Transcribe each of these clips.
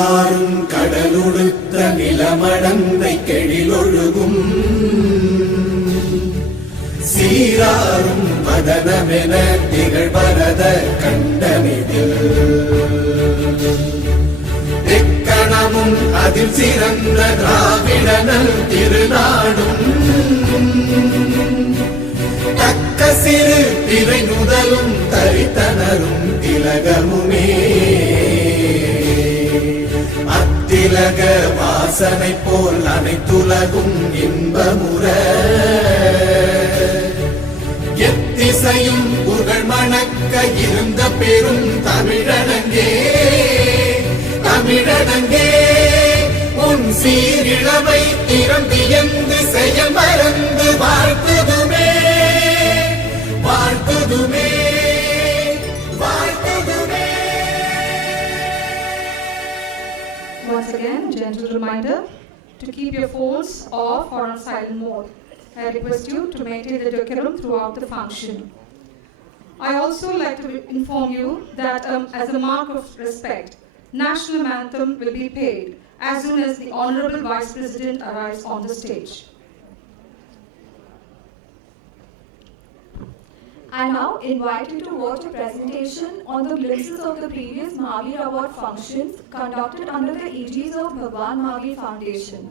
நீராறும் கடலுடுத்த நிலமடந்தை கெழிலொழுகும் சீராறும் மதனமென திகழ்வரத கண்டமிதில் எக்கணமும் அதில் சிறந்த திராவிடனல் திருநாடும் தக்க சிறு திரை நுதலும் தரித்தனரும் திலகமுமே அத்திலக வாசனை போல் அனைத்துலகும் இன்பமுற எத்திசையும் புகழ் மணக்க இருந்த பெரும் தமிழனங்கே தமிழனங்கே உன் சீரிழமை திறம்பியந்து செயல் மறந்து வாழ்த்துதுமே வாழ்த்துதுமே வாழ்த்துதுமே. Once again, gentle reminder to keep your phones off or on silent mode. I request you to maintain the decorum throughout the function. I also like to inform you that as a mark of respect, National Anthem will be played as soon as the Honorable Vice President arrives on the stage. I now invite you to watch a presentation on the glimpses of the previous Mahavir Award functions conducted under the aegis of Bhagwan Mahavir Foundation.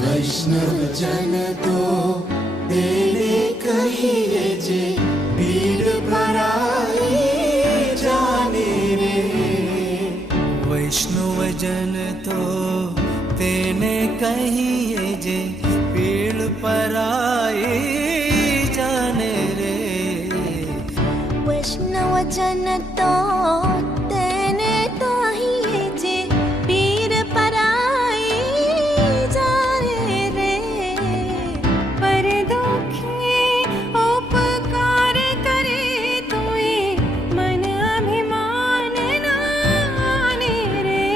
वैष्णव जन तो तेने कहिए जे पीड़ पराई जाने रे। वैष्णव जन तो तेने कहिए जे पीड़ पराई जाने रे। वैष्णव जन तो तेने कहिए जे पीड़ पराई जाने रे। पर दुखी उपकार करे तुए मन अभिमान नाने रे।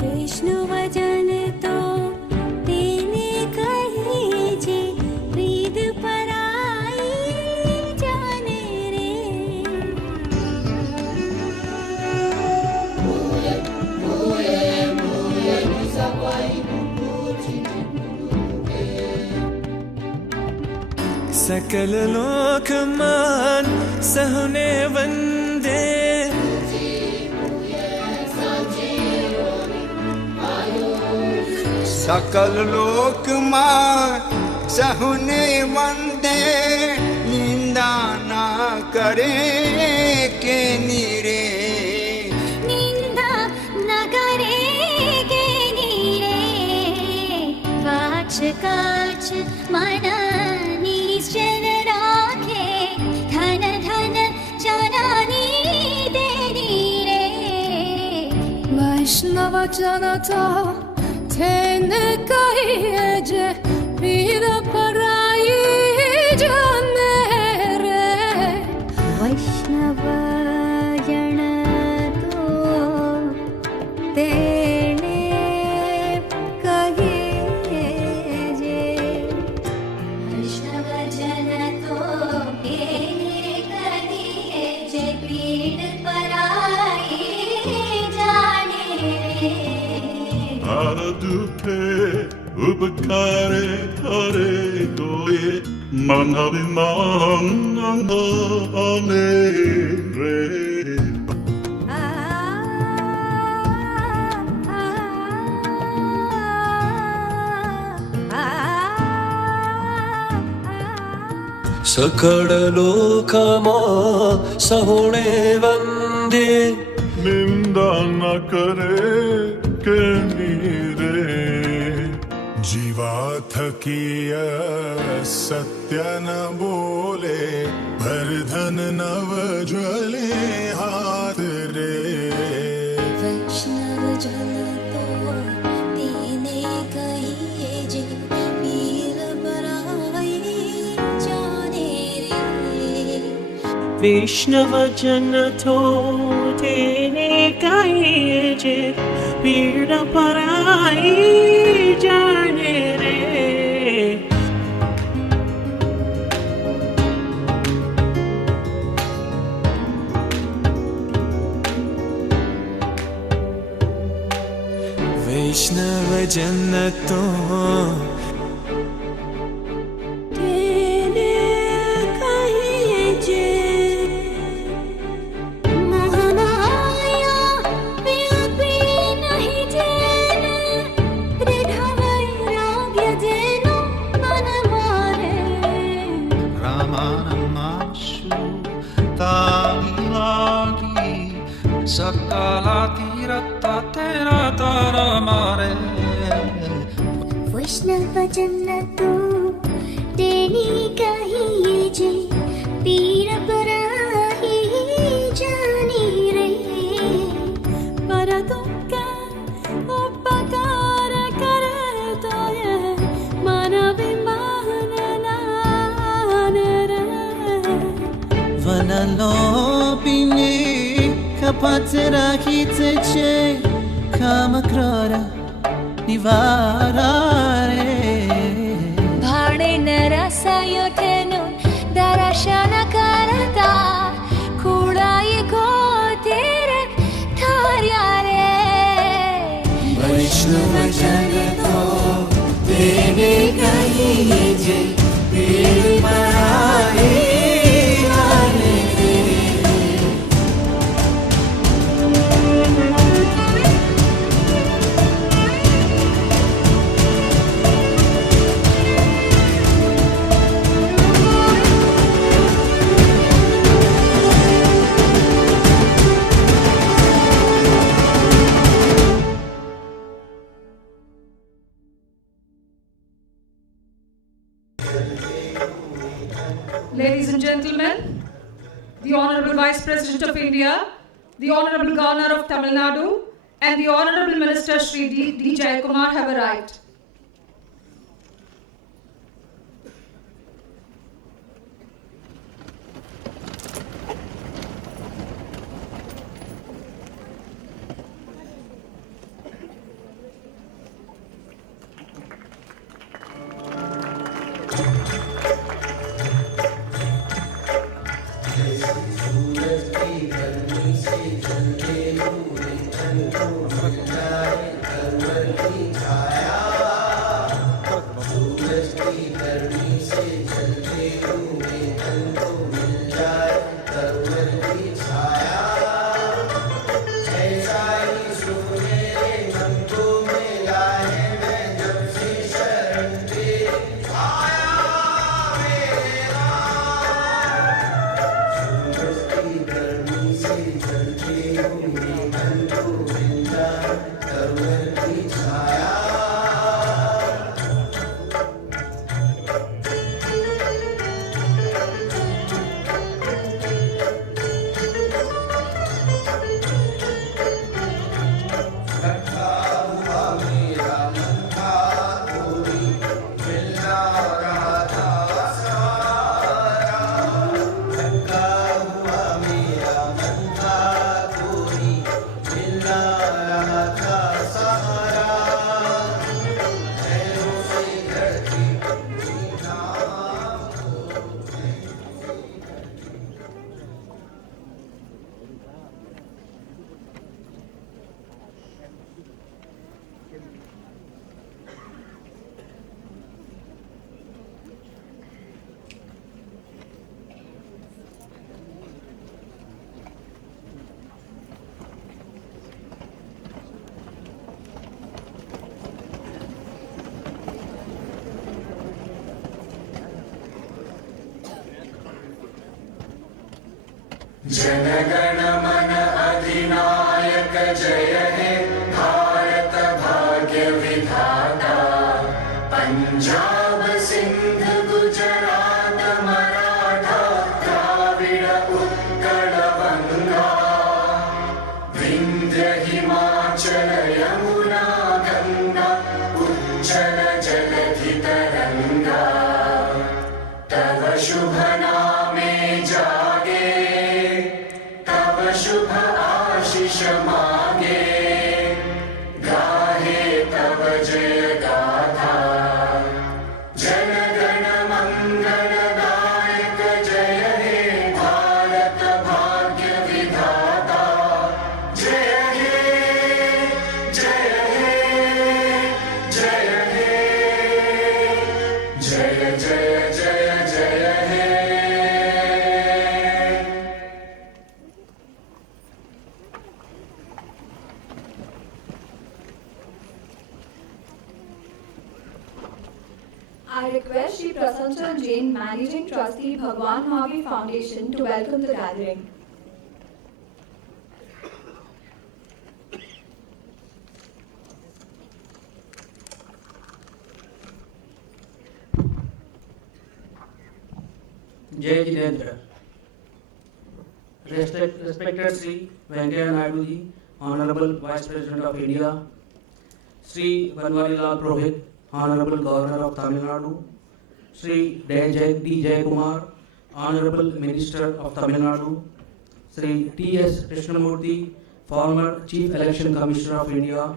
वैष्णव जन तो तेने कहिए जे पीड़ पराई जाने रे। सकल लोक मान सहने वंदे। सकल लोक मान सहुने वंदे। निंदा ना करे के नीरे। निंदा न करेगे नीरे। वाच काच मन निश्चल राखे। धन धन जननी देनी रे। वैष्णव जन तो तेने कहिए जे पीड़ पराई जाने रे। वैष्णव जन तो तेने कहिए जे। वैष्णव जन तो तेने कहिए जे पीड़ पराई जाने रे। दुखे उपकारे करे कोई मन अभिमान नाने रे। सकल लोकमा सहुने वंदे। निंदा न करे के नीरे। जीवा थकिय सत्य न बोले। भर धन नव ज्वले हाथ रे। वैष्णव जन तो तेने कहिए जे पीड़ पराई जाने रे। वैष्णव जन तो तेने कहिए जे पीड़ पराई जाने रे। वैष्णव जन तो तेने कहिए जे महामाया व्यापी नहीं जेने। दृढ़ वैराग्य जेनो मन मारे। रामानमाशु तागिलागी सकला तीरता तेरा तारा मारे। वैष्णव जन तो तेने कहिए जे पीड़ पराई जाने रे। पर दुख उपकार करे तोये मन अभिमान नाने रे। वनलोपिनी kapatrakite che kamakrara nivarare. भाणे नरसायो ठेनो दर्शन करता। खुड़ाई को तेरे थार्या रे। वैष्णव जन तो तेने कहिए जे पीड़ पराई जाने रे। Ladies and gentlemen, the Honorable Vice President of India, the Honorable Governor of Tamil Nadu, and the Honorable Minister Shri D. Jayakumar have arrived. जनगण मन अधिनायक जय हे भारत भाग्य विधाता पंजाब सिंध गुजरात मराठा द्राविड़ उत्कल बंगा विंध्य हिमाचल यमुना गंगा उज्जल जलधि तरंगा तव शुभ नामे जागे शुभ आशीष मांगे गाहे तब जय गाथा जन गण मंगल दायक जय हे भारत भाग्य विधाता जय हे जय हे जय हे जय जय जय जय हे। I request Shri Prasanjan Jain, Managing Trustee, Bhagwan Mahavir Foundation, to welcome the gathering. Jai Jinendra. Respected Sri Venkaiah Naidu ji, Honorable Vice President of India, Sri Banwari Lal Purohit, Honorable Governor of Tamil Nadu, Sri D. Jayakumar, Honorable Minister of Tamil Nadu, Sri T.S. Krishnamurthy, former Chief Election Commissioner of India.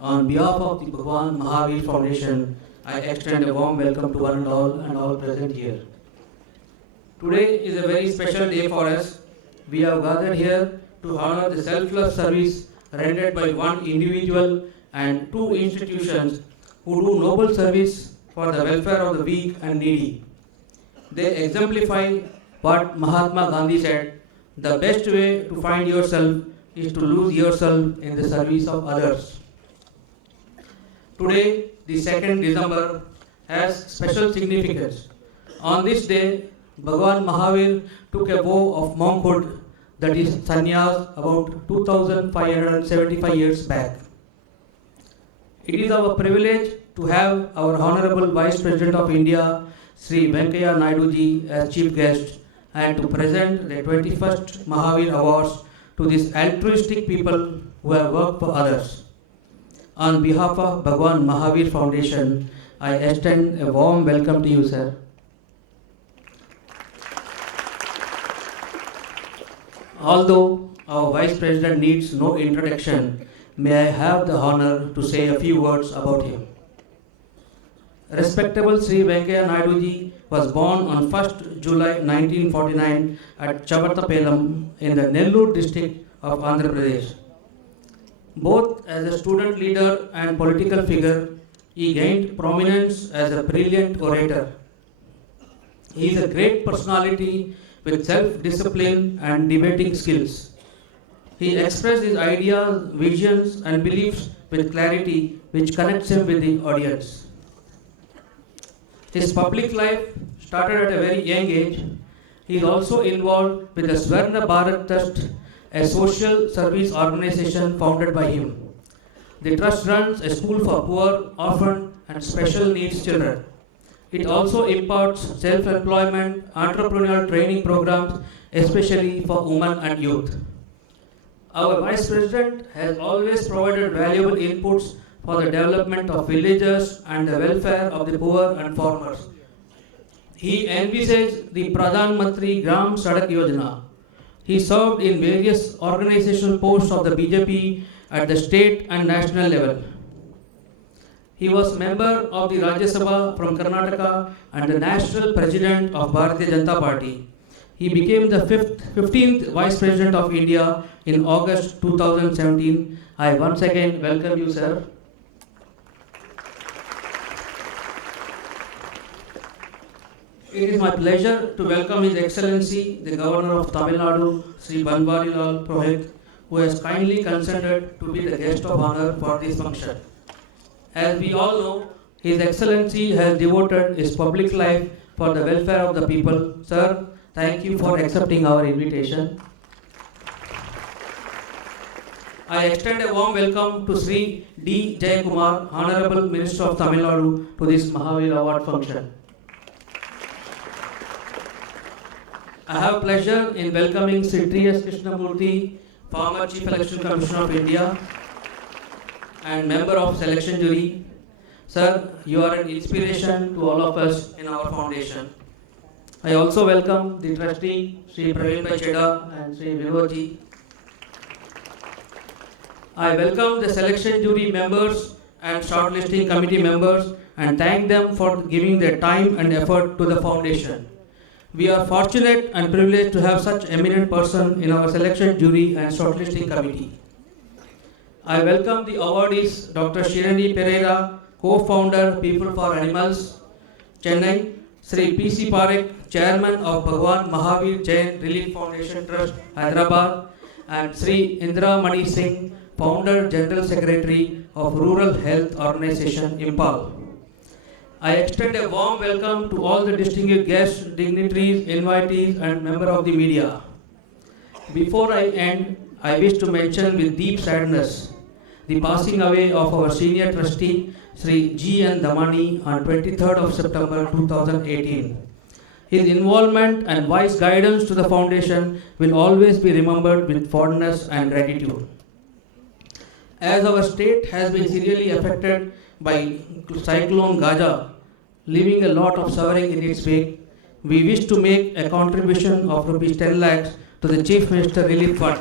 On behalf of the Bhagwan Mahavir Foundation, I extend a warm welcome to one and all present here. Today is a very special day for us. We have gathered here to honor the selfless service rendered by one individual and two institutions who do noble service for the welfare of the weak and needy. They exemplify what Mahatma Gandhi said, the best way to find yourself is to lose yourself in the service of others. Today, the 2nd December, has special significance. On this day, Bhagwan Mahavir took a vow of monkhood, that is sannyas, about 2575 years back. It is our privilege to have our Honorable Vice President of India, Sri Venkaiah Naidu ji as chief guest and to present the 21st Mahavir Awards to these altruistic people who have worked for others. On behalf of Bhagwan Mahavir Foundation, I extend a warm welcome to you, sir. Although our Vice President needs no introduction, may I have the honor to say a few words about him. Respectable Sri Venkaiah Naidu ji was born on 1st July 1949 at Chavartapelam in the Nellore district of Andhra Pradesh. Both as a student leader and political figure, he gained prominence as a brilliant orator. He is a great personality with self-discipline and debating skills. He expressed his ideas, visions, and beliefs with clarity, which connects him with the audience. His public life started at a very young age. He is also involved with the Swarna Bharat Trust, a social service organization founded by him. The trust runs a school for poor, orphan, and special needs children. It also imparts self-employment, entrepreneurial training programs, especially for women and youth. Our Vice President has always provided valuable inputs for the development of villages and the welfare of the poor and farmers. He envisaged the Pradhan Mantri Gram Sadak Yojana. He served in various organizational posts of the BJP at the state and national level. He was member of the Rajya Sabha from Karnataka and the national president of Bharatiya Janata Party. He became the 15th Vice President of India in August 2017. I once again welcome you, sir. It is my pleasure to welcome His Excellency, the Governor of Tamil Nadu, Sri Banwari Lal Purohit, who has kindly consented to be the guest of honor for this function. As we all know, His Excellency has devoted his public life for the welfare of the people. Sir, thank you for accepting our invitation. I extend a warm welcome to Sri D. Jayakumar, Honorable Minister of Tamil Nadu, to this Mahavir Award function. I have pleasure in welcoming Sri T.S. Krishnamurthy, former Chief Election Commissioner of India and member of selection jury. Sir, you are an inspiration to all of us in our foundation. I also welcome the trustee, Sri Praveen Bhai Cheda and Sri Vinodji. I welcome the selection jury members and shortlisting committee members and thank them for giving their time and effort to the foundation. We are fortunate and privileged to have such eminent person in our selection jury and shortlisting committee. I welcome the awardees, Dr. Shirani Pereira, co-founder People for Animals, Chennai, Sri P.C. Parekh, Chairman of Bhagwan Mahavir Jain Relief Foundation Trust, Hyderabad, and Sri Indra Mani Singh, Founder General Secretary of Rural Health Organization, Impal. I extend a warm welcome to all the distinguished guests, dignitaries, invitees, and members of the media. Before I end, I wish to mention with deep sadness the passing away of our senior trustee, Sri G. N. Damani, on 23rd of September 2018. His involvement and wise guidance to the foundation will always be remembered with fondness and gratitude. As our state has been severely affected by Cyclone Gaja, leaving a lot of suffering in its wake, we wish to make a contribution of Rs 10 lakhs to the Chief Minister Relief Fund.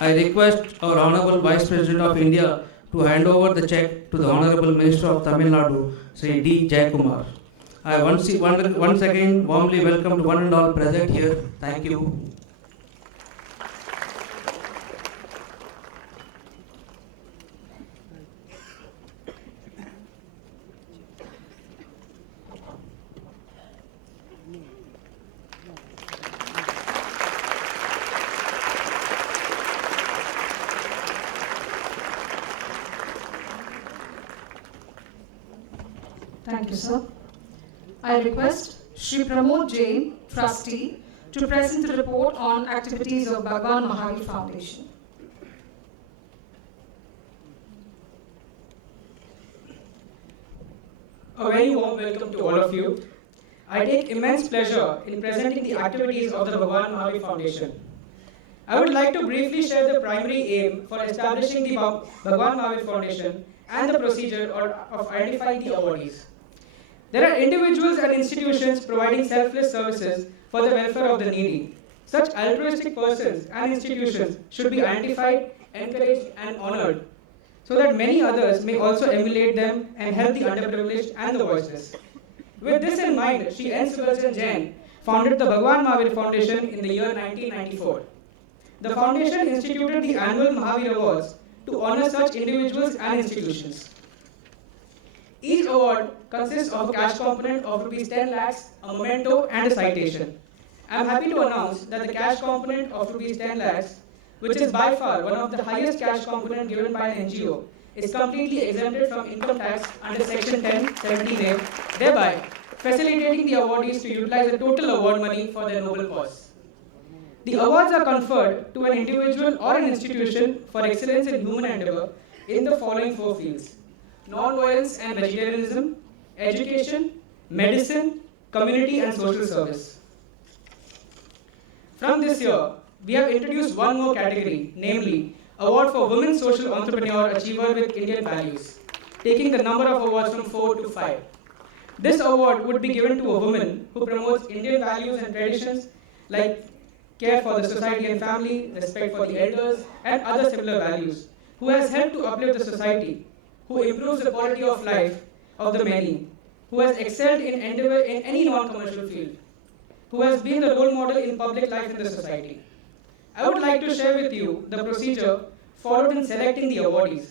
I request our Honorable Vice President of India to hand over the check to the Honorable Minister of Tamil Nadu, Sri D. Jayakumar. I once again warmly welcome to one and all present here. Thank you. Thank you, sir. I request Shri Pramod Jain, Trustee, to present the report on activities of Bhagwan Mahavir Foundation. A very warm welcome to all of you. I take immense pleasure in presenting the activities of the Bhagwan Mahavir Foundation. I would like to briefly share the primary aim for establishing the Bhagwan Mahavir Foundation and the procedure of identifying the awardees. There are individuals and institutions providing selfless services for the welfare of the needy. Such altruistic persons and institutions should be identified, encouraged, and honored, so that many others may also emulate them and help the underprivileged and the voiceless. With this in mind, Shri N. Sudarshan Jain founded the Bhagwan Mahavir Foundation in the year 1994. The foundation instituted the annual Mahavir Awards to honor such individuals and institutions. Each award consists of a cash component of Rs 10 lakhs, a memento, and a citation. I am happy to announce that the cash component of Rs 10 lakhs, which is by far one of the highest cash component given by an NGO, is completely exempted from income tax under Section 10(17)(a), thereby facilitating the awardees to utilize the total award money for their noble cause. The awards are conferred to an individual or an institution for excellence in human endeavor in the following 4 fields: non-violence and vegetarianism, education, medicine, community and social service. From this year, we have introduced one more category, namely Award for Women Social Entrepreneur Achiever with Indian Values, taking the number of awards from 4 to 5. This award would be given to a woman who promotes Indian values and traditions like care for the society and family, respect for the elders, and other similar values, who has helped to uplift the society, who improves the quality of life of the many, who has excelled in endeavor in any non-commercial field, who has been the role model in public life in the society. I would like to share with you the procedure followed in selecting the awardees.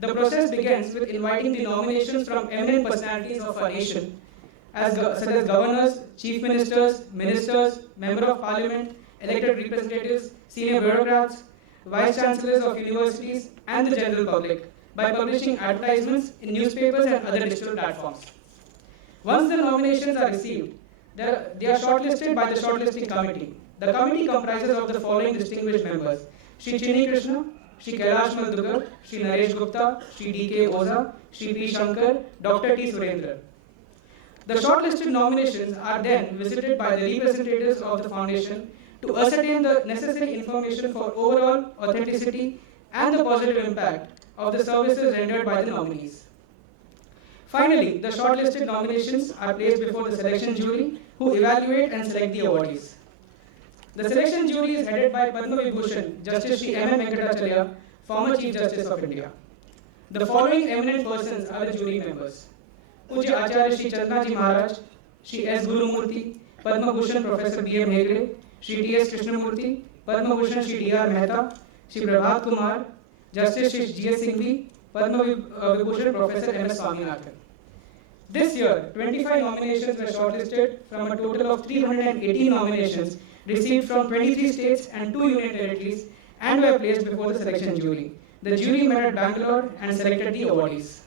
The process begins with inviting the nominations from eminent personalities of our nation, such as governors, chief ministers, ministers, member of parliament, elected representatives, senior bureaucrats, vice chancellors of universities, and the general public, by publishing advertisements in newspapers and other digital platforms. Once the nominations are received, they are shortlisted by the shortlisting committee. The committee comprises of the following distinguished members: Shri Chini Krishna, Shri Kailash Maldugar, Shri Naresh Gupta, Shri D.K. Oza, Shri P. Shankar, Dr. T. Surendra. The shortlisted nominations are then visited by the representatives of the foundation to ascertain the necessary information for overall authenticity and the positive impact of the services rendered by the nominees. Finally, the shortlisted nominations are placed before the selection jury, who evaluate and select the awardees. The selection jury is headed by Padma Vibhushan Justice Shri M. M. Venkatacharya, former Chief Justice of India. The following eminent persons are the jury members: Pujya Acharya Shri Chandnaji Maharaj, Shri S. Gurumurthy, Padma Bhushan Professor B. M. Hegde, Shri T. S. Krishnamurthy, Padma Bhushan Shri D. R. Mehta, Shri Prabhat Kumar, Justice Shri G. S. Singhvi, Padma Vibhushan Professor M. S. Swaminathan. This year, 25 nominations were shortlisted from a total of 318 nominations received from 23 states and 2 union territories and were placed before the selection jury. The jury met at Bangalore and selected the awardees.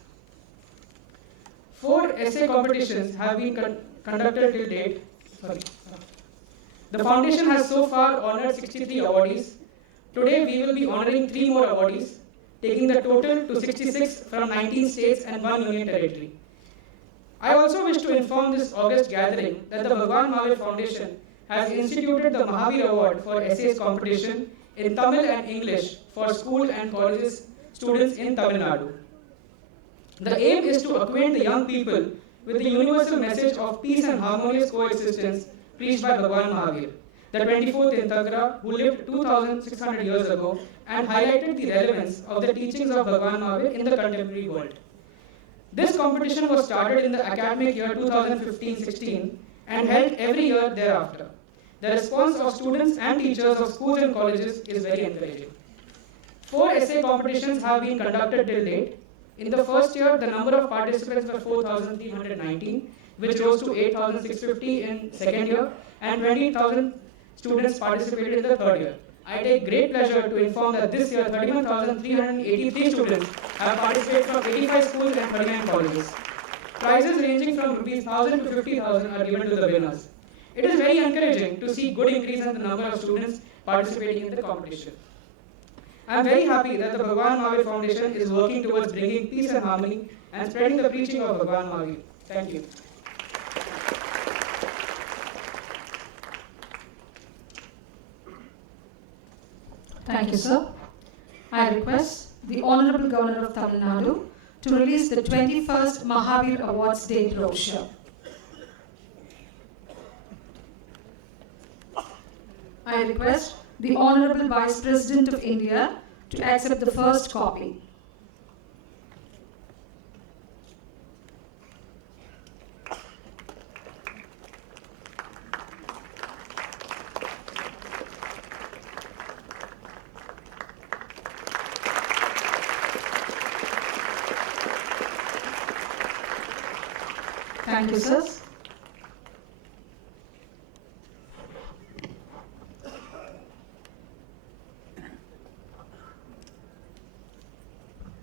4 essay competitions have been conducted till date. The foundation has so far honored 63 awardees. Today we will be honoring 3 more awardees, taking the total to 66 from 19 states and 1 union territory. I also wish to inform this august gathering that the Bhagwan Mahavir Foundation has instituted the Mahavir Award for Essays competition in Tamil and English for school and colleges students in Tamil Nadu. The aim is to acquaint the young people with the universal message of peace and harmonious coexistence preached by Bhagwan Mahavir, the 24th Tirthankara who lived 2600 years ago and highlighted the relevance of the teachings of Bhagwan Mahavir in the contemporary world. This competition was started in the academic year 2015-16 and held every year thereafter. The response of students and teachers of schools and colleges is very encouraging. 4 essay competitions have been conducted till date. In the first year, the number of participants were 4,319, which rose to 8,650 in second year, and 20,000 students participated in the third year. I take great pleasure to inform that this year 31,383 students have participated from 85 schools and 39 colleges. Prizes ranging from Rs 1,000 to 50,000 are given to the winners. It is very encouraging to see good increase in the number of students participating in the competition. I am very happy that the Bhagwan Mahavir Foundation is working towards bringing peace and harmony and spreading the preaching of Bhagwan Mahavir. Thank you. Thank you, sir. I request the Honorable Governor of Tamil Nadu to release the 21st Mahavir Awards Day brochure. I request the Honorable Vice President of India to accept the first copy. Thank you, sirs.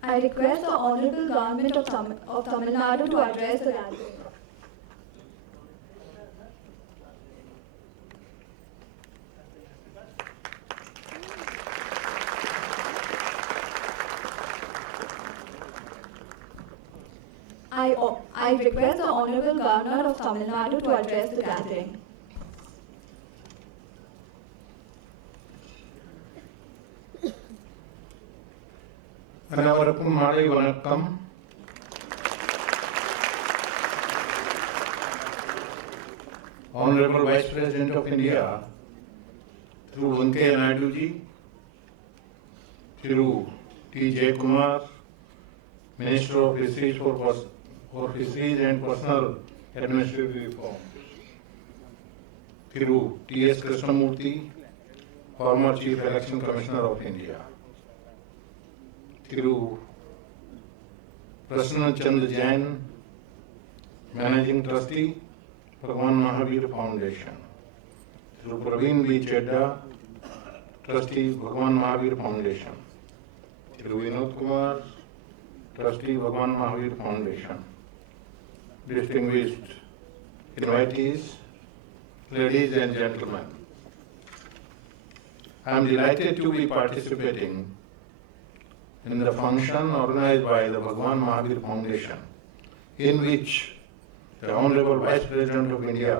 I request the Honorable Government of Tamil Nadu to address the gathering. I request the Honorable Governor of Tamil Nadu to address the gathering. அனைவருக்கும் மாலை வணக்கம். Honorable Vice President of India, through Venkaiah Naidu ji, through T. Jayakumar, Minister of Fisheries for Fisheries and Personal Administrative Reforms, through T. S. Krishnamurthy, former Chief Election Commissioner of India, through Prasanna Chandra Jain, Managing Trustee, Bhagwan Mahavir Foundation, through Praveen B. Chedda, Trustee, Bhagwan Mahavir Foundation, through Vinod Kumar, Trustee, Bhagwan Mahavir Foundation, distinguished invitees, ladies and gentlemen, I am delighted to be participating in the function organized by the Bhagwan Mahavir Foundation, in which the Honorable Vice President of India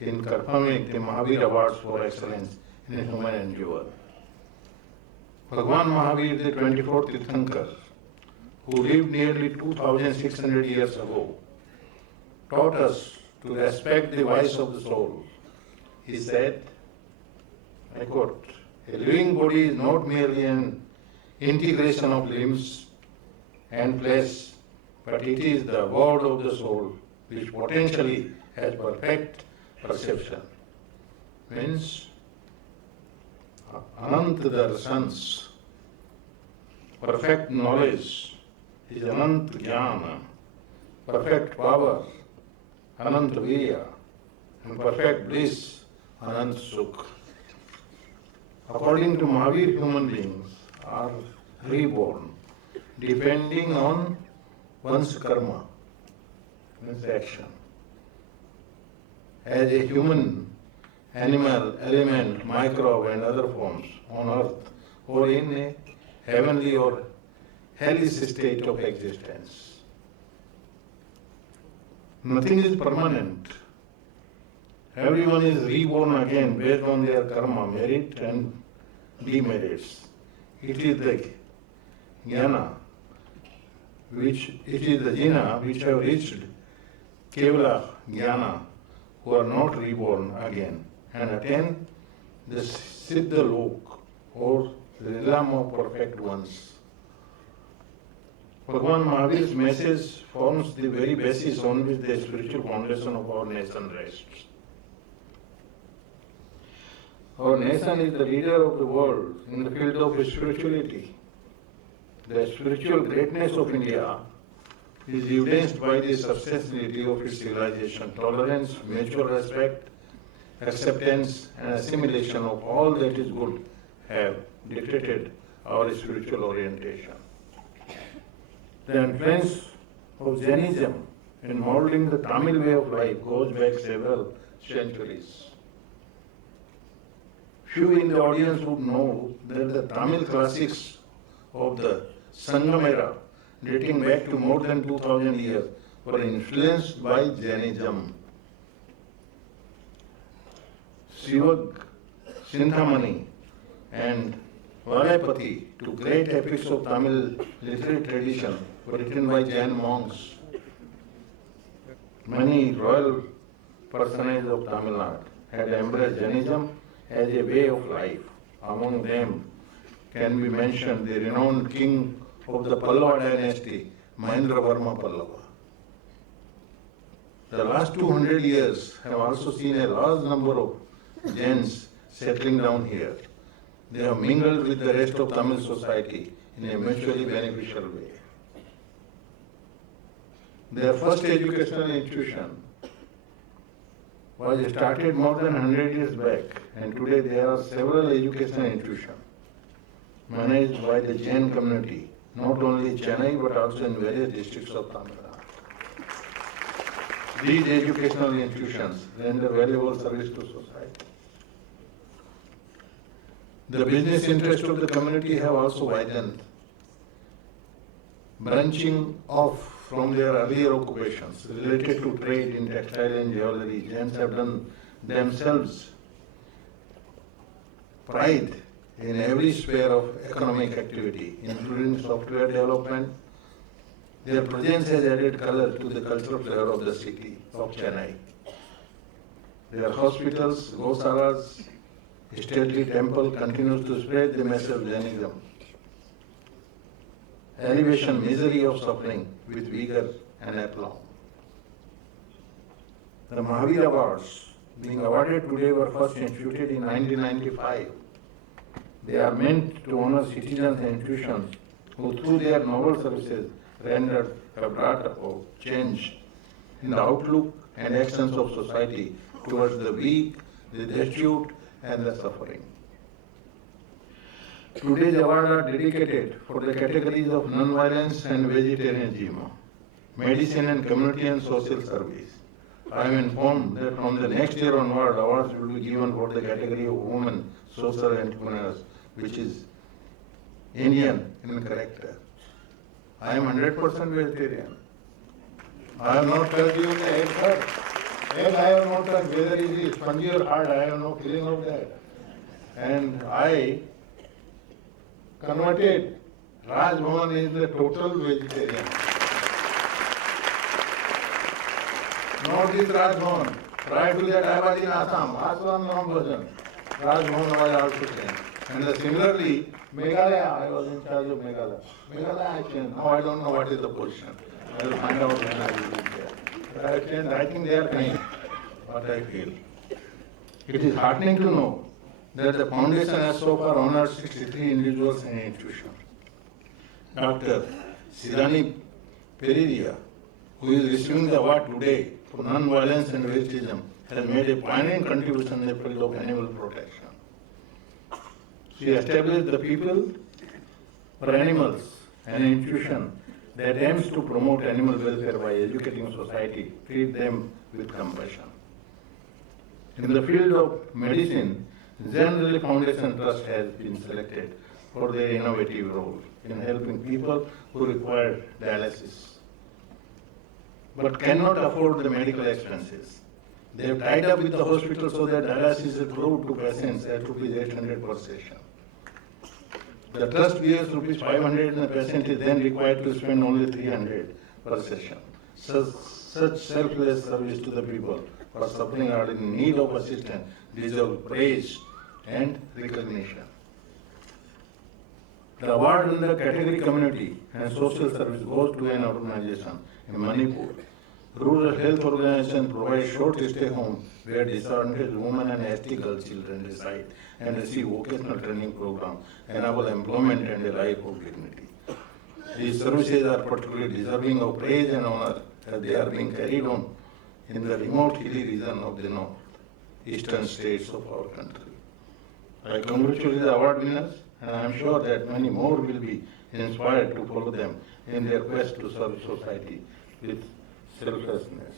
in confirming the Mahavir Awards for Excellence in Human Endeavor. Bhagwan Mahavir, the 24th Tirthankar, who lived nearly 2,600 years ago, taught us to respect the voice of the soul. He said, I quote, "A living body is not merely an integration of limbs and flesh, but it is the word of the soul which potentially has perfect perception." Means Anant Darsans, perfect knowledge is Anant Jnana, perfect power, Anant Virya, and perfect bliss, Anant Sukh. According to Mahavir, human beings are reborn depending on one's karma, one's action. As a human, animal, element, microbe and other forms on earth or in a heavenly or hellish state of existence. Nothing is permanent. Everyone is reborn again based on their karma, merit and demerits. It is the jnana, it is the jina which have reached Kevala jnana, who are not reborn again and attain the Siddha Lok or the realm of perfect ones. Bhagwan Mahavir's message forms the very basis on which the spiritual foundation of our nation rests. Our nation is the leader of the world in the field of spirituality. The spiritual greatness of India is evidenced by the substantiality of its civilization, tolerance, mutual respect, acceptance and assimilation of all that is good have dictated our spiritual orientation. The influence of Jainism in modeling the Tamil way of life goes back several centuries. Few in the audience would know that the Tamil classics of the Sangam era, dating back to more than 2000 years, were influenced by Jainism. Sivag, Sinthamani and Valayapati, two great epics of Tamil literary tradition, were written by Jain monks. Many royal personages of Tamil Nadu had embraced Jainism as a way of life. Among them can be mentioned the renowned king of the Pallava dynasty, Mahendravarma Pallava. The last 200 years have also seen a large number of Jains settling down here. They have mingled with the rest of Tamil society in a mutually beneficial way. Their first educational institution was started more than 100 years back, and today there are several educational institutions managed by the Jain community, not only in Chennai but also in various districts of Tamil Nadu. These educational institutions render valuable service to society. The business interests of the community have also widened, branching off from their earlier occupations related to trade in textile and jewelry. Jains have done themselves pride in every sphere of economic activity, including software development. Their presence has added color to the cultural flavor of the city of Chennai. Their hospitals, gosalas, stately temple continues to spread the message of Jainism. Elevation, misery of suffering with vigor and aplomb. The Mahavir Awards being awarded today were first instituted in 1995. They are meant to honor citizens and institutions who through their noble services have brought about change in the outlook and actions of society towards the weak, the destitute and the suffering. Today's awards are dedicated for the categories of non-violence and vegetarianism, medicine and community and social service. I am informed that from the next year onward, awards will be given for the category of women social entrepreneurs, which is Indian in character. I am 100% vegetarian. I have not touched even the egg hurt. Egg I have not touched, whether it is spongy or hard, I have no feeling of that. And I converted. Raj Bhavan is the total vegetarian. Not this Raj Bhavan. Prior to that I was in Assam, Assam Ram Bhajan. Raj Bhavan was also same. And similarly, Meghalaya, I was in charge of Meghalaya. Meghalaya I changed. Now I don't know what is the position. I will find out when I will be there. But I changed. I think they are kind, what I feel. It is heartening to know that the foundation has so far honored 63 individuals and institutions. Dr. Sidani Periria, who is receiving the award today for non-violence and vegetation, has made a pioneering contribution in the field of animal protection. She established the People for Animals, an institution that aims to promote animal welfare by educating society, treat them with compassion. In the field of medicine, Zen Relief Foundation Trust has been selected for their innovative role in helping people who require dialysis but cannot afford the medical expenses. They have tied up with the hospital so that dialysis is approved to patients at rupees 800 per session. The trust bears rupees 500 and the patient is then required to spend only 300 per session. Such selfless service to the people who are suffering or in need of assistance deserve praise and recognition. The award in the category community and social service goes to an organization in Manipur. Rural Health Organization provides short stay homes where disadvantaged women and ST girl children reside and receive vocational training programs, enable employment and a life of dignity. These services are particularly deserving of praise and honor as they are being carried on in the remote hilly region of the north-eastern states of our country. I congratulate the award winners, and I am sure that many more will be inspired to follow them in their quest to serve society with selflessness.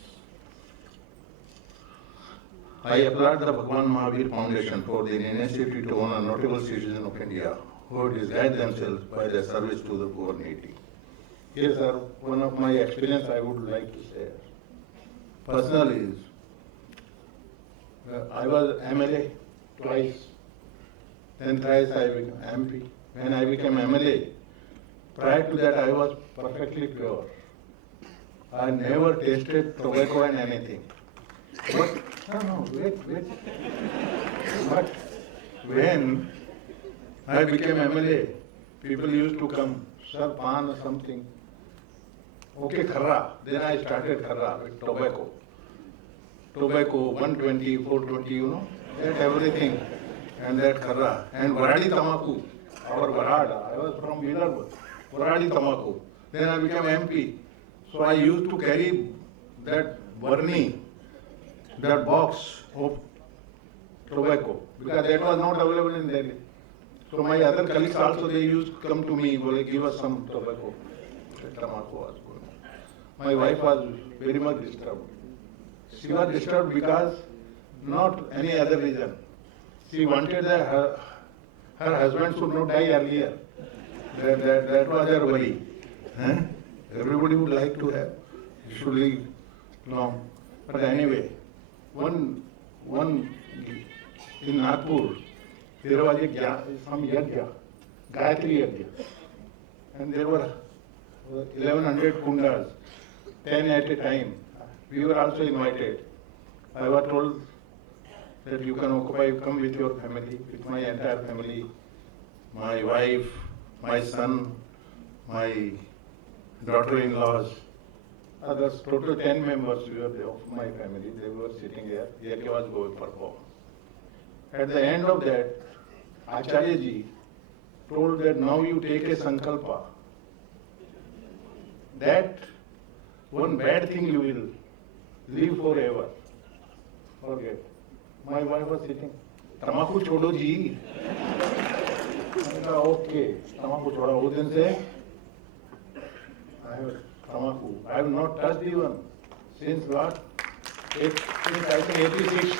I applaud the Bhagwan Mahavir Foundation for their initiative to honor notable citizens of India who disguise themselves by their service to the poor needy. Yes, sir. One of my experience I would like to share. Personal is, I was MLA twice, then thrice I became MP. When I became MLA, prior to that I was perfectly pure. I never tasted tobacco and anything. But, no, wait. But when I became MLA, people used to come, sir, pan or something. Okay, kharra. Then I started kharra with tobacco. Tobacco, 120, 420, you know, that everything. And that kharra. And Varadi Tamaku, our Varada. I was from Vidarbha. Varadi Tamaku. Then I became MP. So I used to carry that Burni, that box of tobacco, because that was not available in Delhi. So my other colleagues also, they used to come to me, give us some tobacco. Tobacco was good. My wife was very much disturbed. She was disturbed because, not any other reason. She wanted that her husband should not die earlier. That was her worry. Everybody would like to have, should live long. But anyway, one in Nagpur, there was some yajna, Gayatri yajna. And there were 1100 kundas, 10 at a time. We were also invited. I was told that you can occupy, come with your family, with my entire family, my wife, my son, my daughter-in-laws, others, total 10 members were there of my family. They were sitting there. Yajna was going to perform. At the end of that, Acharya ji told that now you take a sankalpa. That one bad thing you will live forever. Forget. My wife was sitting. Tamaku chodo ji. I said, okay, tamaku choda. Wo din se I have tamaku. I have not touched even since what? Since I think 86.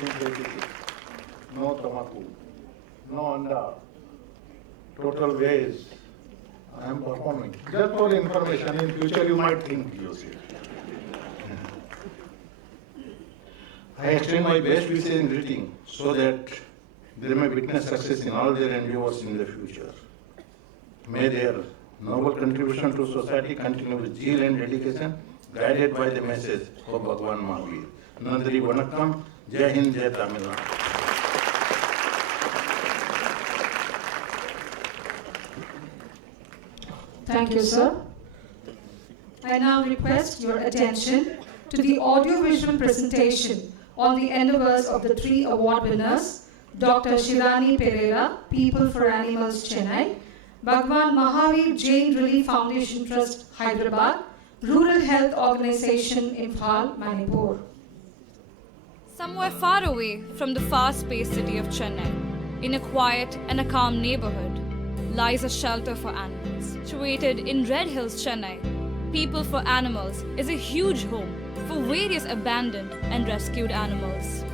Since 86. No tamaku. No anda. Total waste. I am performing. Just for information, in future you might think you see. I extend my best wishes and greeting so that they may witness success in all their endeavors in the future. May their noble contribution to society continue with zeal and dedication, guided by the message of Bhagwan Mahavir. Nandri Vanakkam, Jai Hind, Jai Tamil Nadu. Thank you, sir. I now request your attention to the audiovisual presentation on the endeavors of the 3 award winners, Dr. Shivani Pereira, People for Animals, Chennai, Bhagwan Mahavir Jain Relief Foundation Trust, Hyderabad, Rural Health Organization, Imphal, Manipur. Somewhere far away from the fast-paced city of Chennai, in a quiet and a calm neighborhood, lies a shelter for animals. Situated in Red Hills, Chennai, People for Animals is a huge home for various abandoned and rescued animals.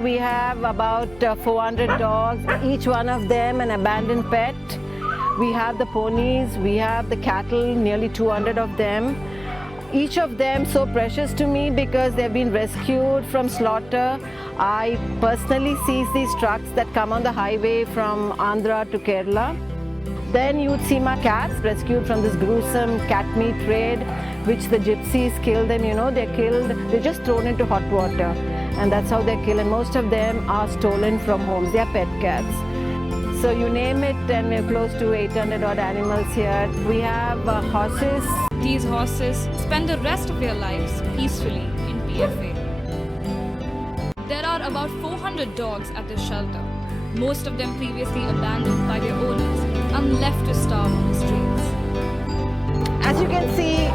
We have about 400 dogs, each one of them an abandoned pet. We have the ponies, we have the cattle, nearly 200 of them. Each of them so precious to me because they've been rescued from slaughter. I personally seize these trucks that come on the highway from Andhra to Kerala. Then you'd see my cats rescued from this gruesome cat meat trade, which the gypsies kill them, they're just thrown into hot water. And that's how they're killed. And most of them are stolen from homes. They're pet cats. So you name it, and we're close to 800 odd animals here. We have horses. These horses spend the rest of their lives peacefully in PFA. There are about 400 dogs at this shelter, most of them previously abandoned by their owners and left to starve on the streets. As you can see,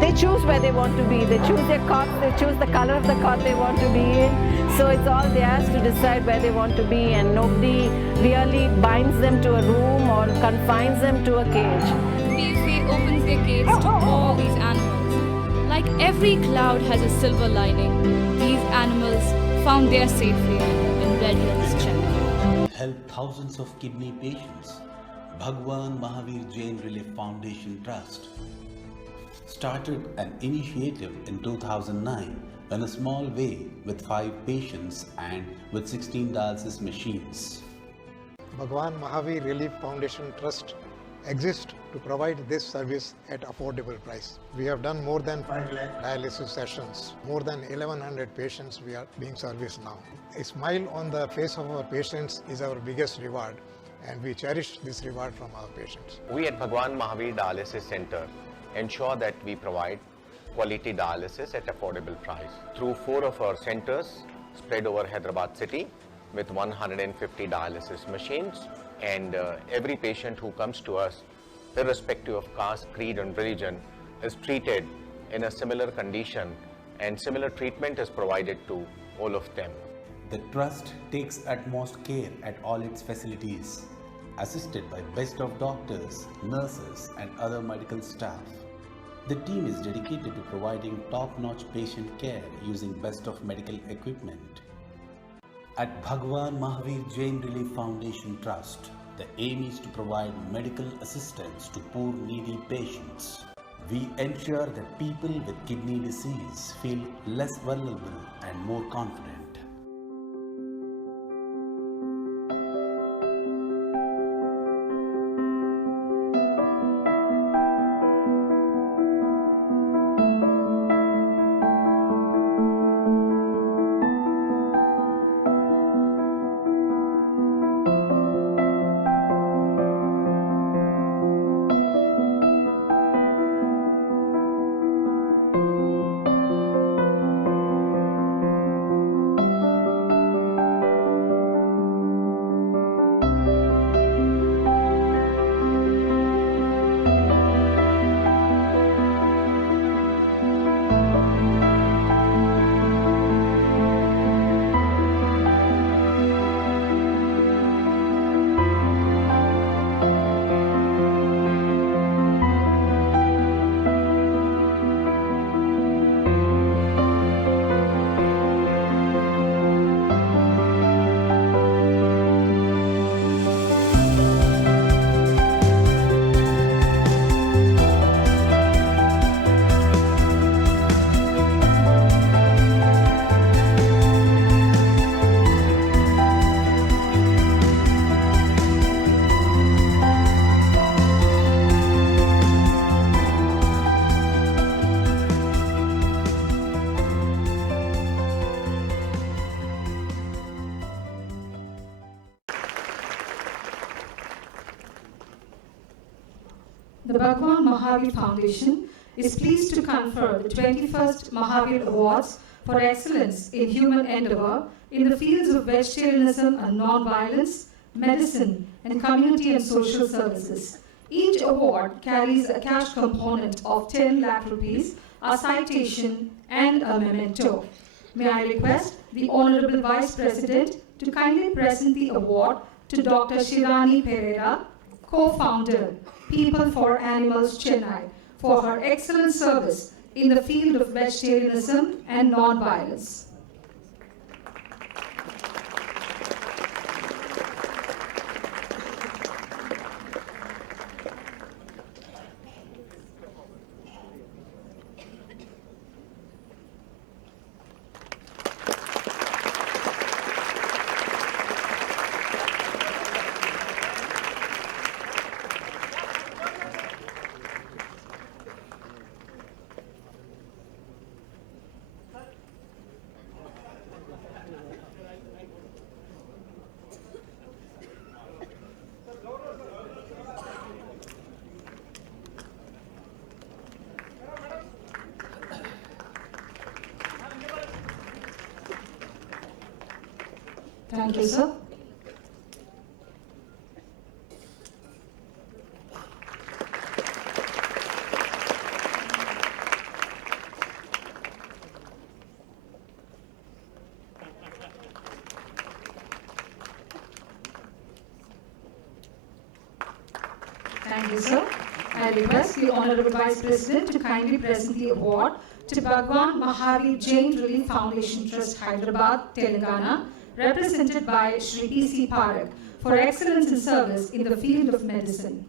they choose where they want to be. They choose their cot, they choose the color of the cot they want to be in. So it's all theirs to decide where they want to be, and nobody really binds them to a room or confines them to a cage. PFA opens their gates to all these animals. Like every cloud has a silver lining, these animals found their safe haven in Red Hills, Chennai. Help thousands of kidney patients Bhagwan Mahavir Jain Relief Foundation Trust started an initiative in 2009 in a small way with 5 patients and with 16 dialysis machines. Bhagwan Mahavir Relief Foundation Trust exists to provide this service at affordable price. We have done more than 5 lakh dialysis sessions. More than 1100 patients we are being serviced now. A smile on the face of our patients is our biggest reward, and we cherish this reward from our patients. We at Bhagwan Mahavir Dialysis Center ensure that we provide quality dialysis at affordable price through 4 of our centers spread over Hyderabad city with 150 dialysis machines, and every patient who comes to us, irrespective of caste, creed and religion, is treated in a similar condition, and similar treatment is provided to all of them. The trust takes utmost care at all its facilities, assisted by best of doctors, nurses and other medical staff. The team is dedicated to providing top-notch patient care using best of medical equipment. At Bhagwan Mahavir Jain Relief Foundation Trust, the aim is to provide medical assistance to poor needy patients. We ensure that people with kidney disease feel less vulnerable and more confident. The Bhagwan Mahavir Foundation is pleased to confer the 21st Mahavir Awards for Excellence in Human Endeavor in the fields of vegetarianism and non-violence, medicine, and community and social services. Each award carries a cash component of 10 lakh rupees, a citation, and a memento. May I request the Honorable Vice President to kindly present the award to Dr. Shirani Pereira, co-founder, People for Animals Chennai, for her excellent service in the field of vegetarianism and non-violence. Thank you, sir. Thank you, sir. I request the Honorable Vice President to kindly present the award to Bhagwan Mahavir Jain Relief Foundation Trust, Hyderabad, Telangana, represented by Shri P.C. Parak, for excellence in service in the field of medicine.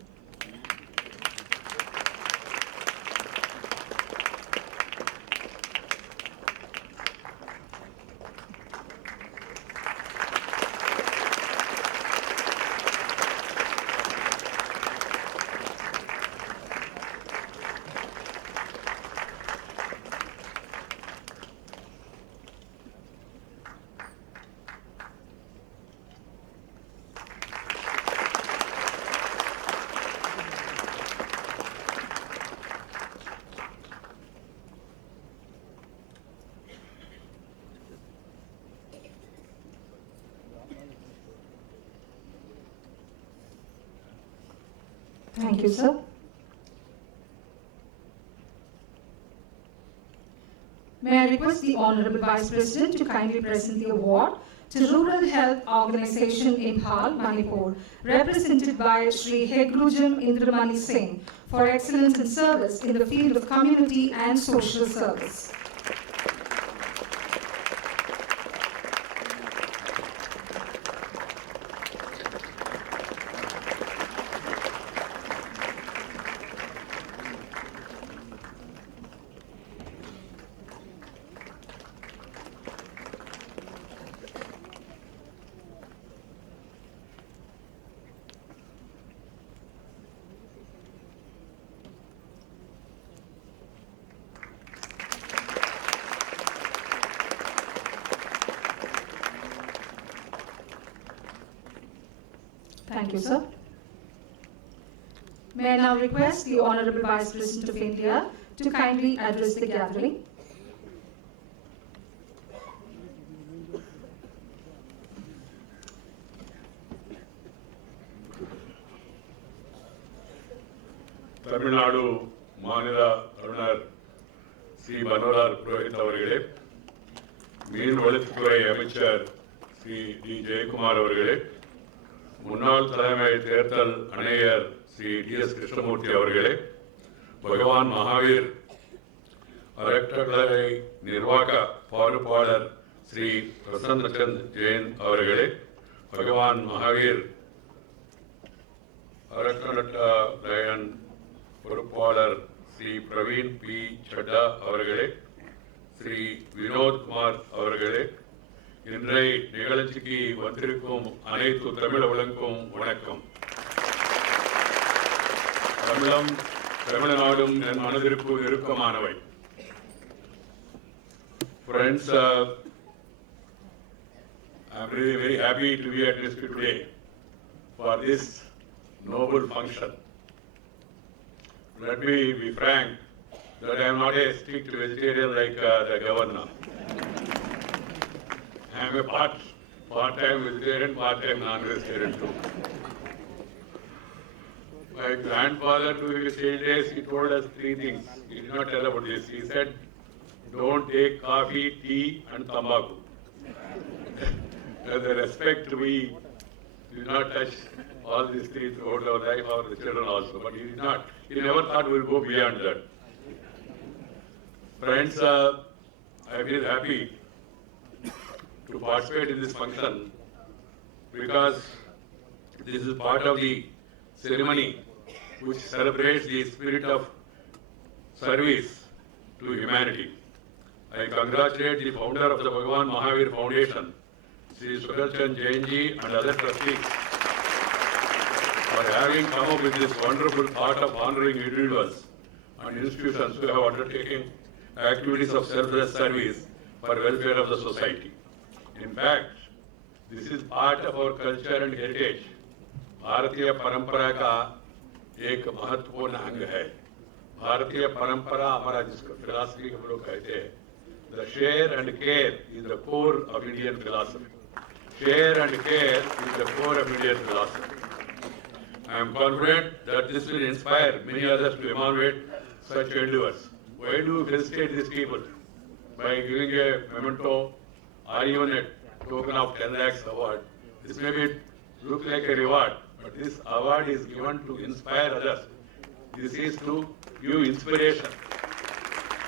Thank you, sir. May I request the Honorable Vice President to kindly present the award to Rural Health Organization Imphal, Manipur, represented by Shri Hegrujam Indramani Singh for excellence in service in the field of community and social service. Thank you, sir. May I now request the Honorable Vice President of India to kindly address the gathering. Tamil Nadu Manila Governor Sri Banwarilal Purohit அவர்களே, மீன்வளத்துறை அமைச்சர் Sri D Jayakumar அவர்களே, முன்னாள் தலைமை தேர்தல் ஆணையர் Sri DS. Krishnamurthy அவர்களே, பகவான் மகாவீர் அறக்கட்டளை நிர்வாக பொறுப்பாளர் ஸ்ரீ பிரசன்னச்சந்த் ஜெயின் அவர்களே, பகவான் மகாவீர் அறக்கட்டளையின் பொறுப்பாளர் ஸ்ரீ பிரவீன் பி. சட்டா அவர்களே, ஸ்ரீ வினோத் குமார் அவர்களே, இன்றைய நிகழ்ச்சிக்கு வந்திருக்கும் அனைத்து தமிழ் உலகம் வணக்கம். தமிழும் தமிழ்நாடும் என் மனதிற்கு நெருக்கமானவை. Friends, I am really very happy to be at this today for this noble function. Let me be frank that I am not a strict vegetarian like the governor. I am a part-time vegetarian, part-time non-vegetarian too. My grandfather, during his days, he told us three things. He did not tell about this. He said, don't take coffee, tea and tobacco. As a respect, we did not touch all these three throughout our life, or the children also. But he did not. He never thought we would go beyond that. Friends, I feel happy to participate in this function because this is part of the ceremony which celebrates the spirit of service to humanity. I congratulate the founder of the Bhagwan Mahavir Foundation, Sri Sudarsan Jainji and other trustees for having come up with this wonderful thought of honoring individuals and institutions who have undertaken activities of selfless service for welfare of the society. In fact, this is part of our culture and heritage. भारतीय परंपरा का एक महत्वपूर्ण अंग है. भारतीय परंपरा हमारा जिसको फिलॉसफी हम लोग कहते हैं, the share and care is the core of Indian philosophy. Share and care is the core of Indian philosophy. I am confident that this will inspire many others to emulate such endeavors. Why do you felicitate these people? By giving a memento or even a token of 10 lakhs award. This may be look like a reward, but this award is given to inspire others. This is to give inspiration.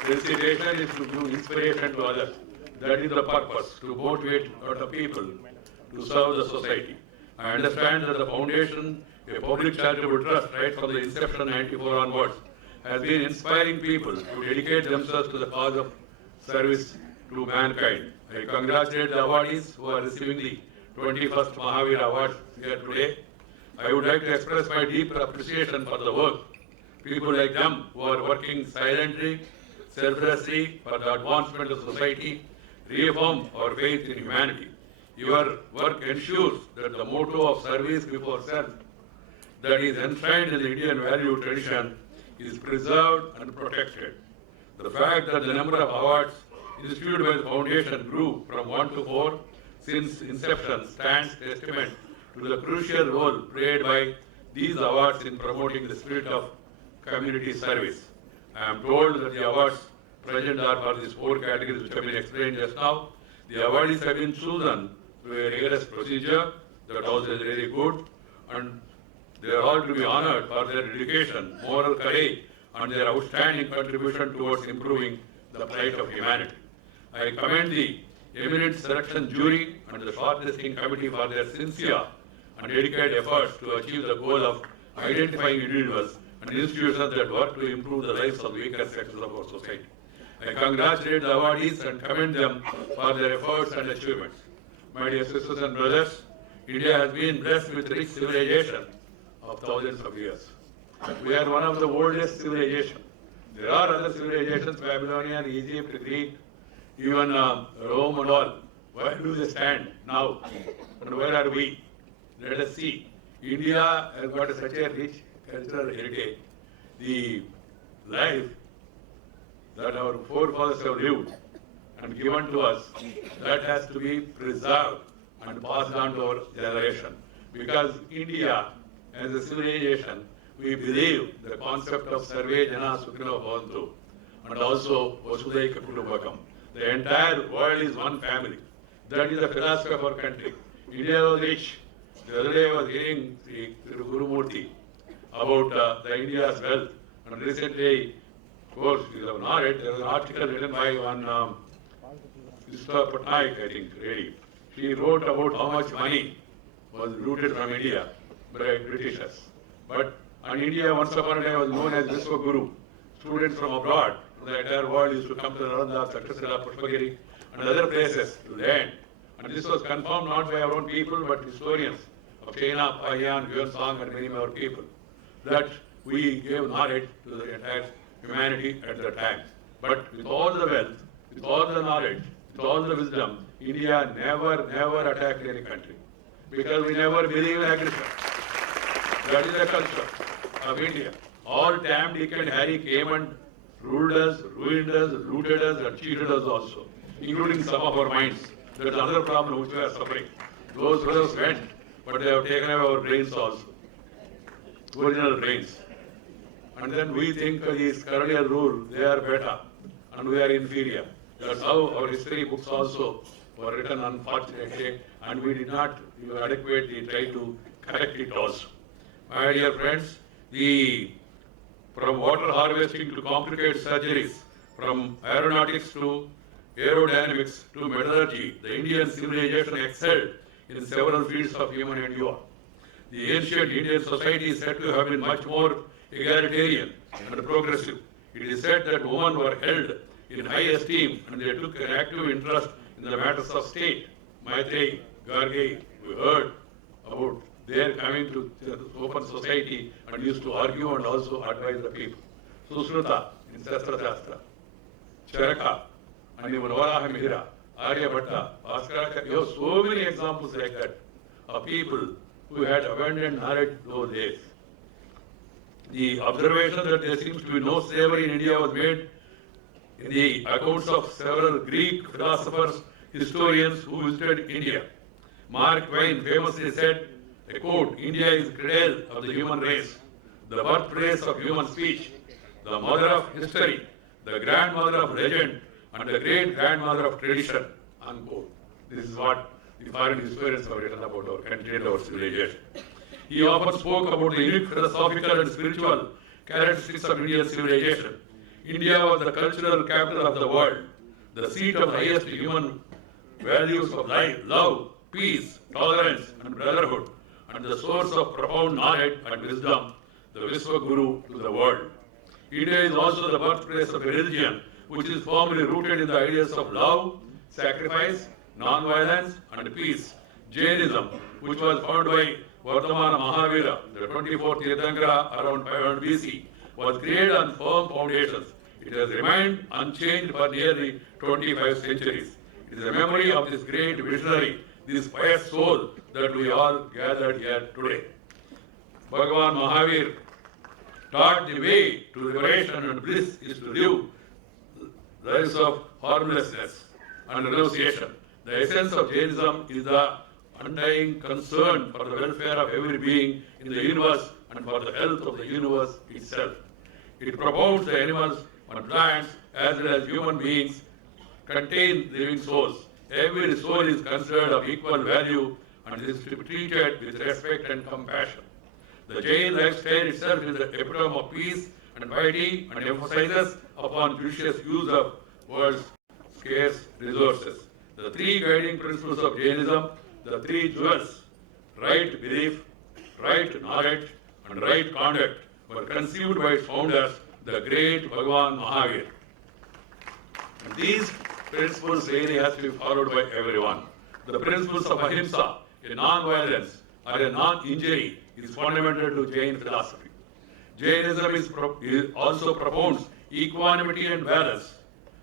Felicitation is to give inspiration to others. That is the purpose, to motivate other people to serve the society. I understand that the foundation, a public charitable trust right from the inception 94 onwards, has been inspiring people to dedicate themselves to the cause of service to mankind. I congratulate the awardees who are receiving the 21st Mahavir Award here today. I would like to express my deep appreciation for the work people like them who are working silently, selflessly for the advancement of society, reaffirm our faith in humanity. Your work ensures that the motto of service before self that is enshrined in the Indian value tradition is preserved and protected. The fact that the number of awards instituted by the foundation grew from 1 to 4 since inception stands testament to the crucial role played by these awards in promoting the spirit of community service. I am told that the awards present are for these 4 categories which have been explained just now. The awardees have been chosen through a rigorous procedure that also is very good, and they are all to be honored for their dedication, moral courage, and their outstanding contribution towards improving the plight of humanity. I commend the eminent selection jury and the shortlisting committee for their sincere and dedicated efforts to achieve the goal of identifying individuals and institutions that work to improve the lives of weaker sections of our society. I congratulate the awardees and commend them for their efforts and achievements. My dear sisters and brothers, India has been blessed with rich civilization of thousands of years. We are one of the oldest civilizations. There are other civilizations, Babylonian, Egypt, Greek, even Rome and all. Where do they stand now? And where are we? Let us see. India has got such a rich cultural heritage. The life that our forefathers have lived and given to us, that has to be preserved and passed on to our generation. Because India, as a civilization, we believe the concept of Sarve Jana Sukhino Bhavantu and also Vasudhaiva Kutumbakam. The entire world is one family. That is the philosophy of our country. India was rich. The other day I was hearing Guru Murthy about the India's wealth. And recently, of course, you have not read, there was an article written by one Sister Patnaik, I think, really. She wrote about how much money was looted from India by Britishers. And India once upon a time was known as Vishwaguru. Students from abroad, from the entire world used to come to Nalanda, Takshashila, Pushpagiri and other places to learn. And this was confirmed not by our own people but historians of China, Payan, Yuan and many more people, that we gave knowledge to the entire humanity at that time. But with all the wealth, with all the knowledge, with all the wisdom, India never attacked any country. Because we never believe in aggression. That is the culture of India. All Tam, Dick and Harry came and ruled us, ruined us, looted us and cheated us also, including some of our minds. That is another problem which we are suffering. Those brothers went, but they have taken away our brains also. Original brains. And then we think these colonial rule, they are better and we are inferior. That's how our history books also were written, unfortunately, and we did not adequately try to correct it also. My dear friends, from water harvesting to complicated surgeries, from aeronautics to aerodynamics to metallurgy, the Indian civilization excelled in several fields of human endeavor. The ancient Indian society is said to have been much more egalitarian and progressive. It is said that women were held in high esteem and they took an active interest in the matters of state. Maitreyi, Gargi, we heard about their coming to the open society and used to argue and also advise the people. Susruta in Shastra Shastra, Charaka, and even Varaha Mihira, Aryabhatta, Bhaskara, you have so many examples like that of people who had abundant knowledge those days. The observation that there seems to be no slavery in India was made in the accounts of several Greek philosophers, historians who visited India. Mark Twain famously said, I quote, India is the cradle of the human race, the birthplace of human speech, the mother of history, the grandmother of legend, and the great-grandmother of tradition, unquote. This is what the foreign historians have written about our country and our civilization. He often spoke about the unique philosophical and spiritual characteristics of Indian civilization. India was the cultural capital of the world, the seat of highest human values of life, love, peace, tolerance, and brotherhood, and the source of profound knowledge and wisdom, the Vishwaguru to the world. India is also the birthplace of a religion which is firmly rooted in the ideas of love, sacrifice, non-violence, and peace. Jainism, which was founded by Vardhamana Mahavira, the 24th Tirthankara around 500 BC, was created on firm foundations. It has remained unchanged for nearly 25 centuries. It is a memory of this great visionary, this pious soul that we all gathered here today. Bhagavan Mahavir taught the way to liberation and bliss is to live lives of harmlessness and renunciation. The essence of Jainism is the undying concern for the welfare of every being in the universe and for the health of the universe itself. It propounds the animals and plants as well as human beings contain living souls. Every soul is considered of equal value and is to be treated with respect and compassion. The Jain lifestyle itself is the epitome of peace and piety and emphasizes upon judicious use of world's scarce resources. The three guiding principles of Jainism, the three jewels, right belief, right knowledge, and right conduct, were conceived by its founders, the great Bhagavan Mahavir. And these principles really has to be followed by everyone. The principles of ahimsa, a non-violence or a non-injury, is fundamental to Jain philosophy. Jainism also propounds equanimity and balance,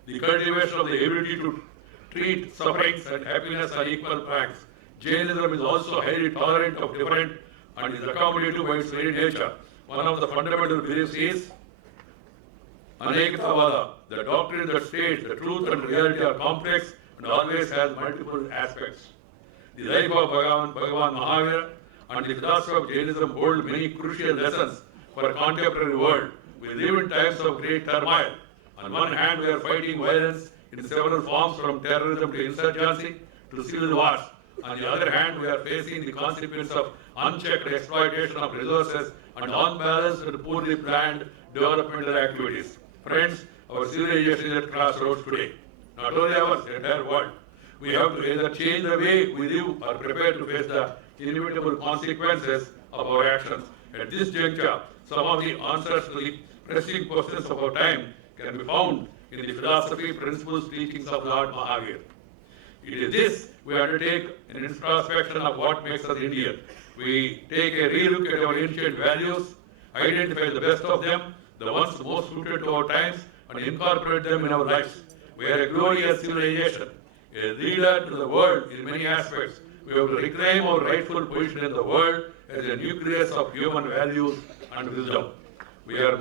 the cultivation of the ability to treat sufferings and happiness on equal planks. Jainism is also highly tolerant of different and is accommodative by its very nature. One of the fundamental beliefs is Anekatavada, the doctrine that states the truth and reality are complex and always has multiple aspects. The life of Bhagavan Mahavir and the philosophy of Jainism hold many crucial lessons for a contemporary world. We live in times of great turmoil. On one hand, we are fighting violence in several forms, from terrorism to insurgency to civil wars. On the other hand, we are facing the consequence of unchecked exploitation of resources and unbalanced and poorly planned developmental activities. Friends, our civilization is at crossroads today. Not only ours, the entire world. We have to either change the way we live or prepare to face the inevitable consequences of our actions. At this juncture, some of the answers to the pressing questions of our time can be found in the philosophy, principles, teachings of Lord Mahavir. It is this we undertake an introspection of what makes us Indian. We take a relook at our ancient values, identify the best of them, the ones most suited to our times, and incorporate them in our lives. We are a glorious civilization, a leader to the world in many aspects. We have to reclaim our rightful position in the world as a nucleus of human values and wisdom. We are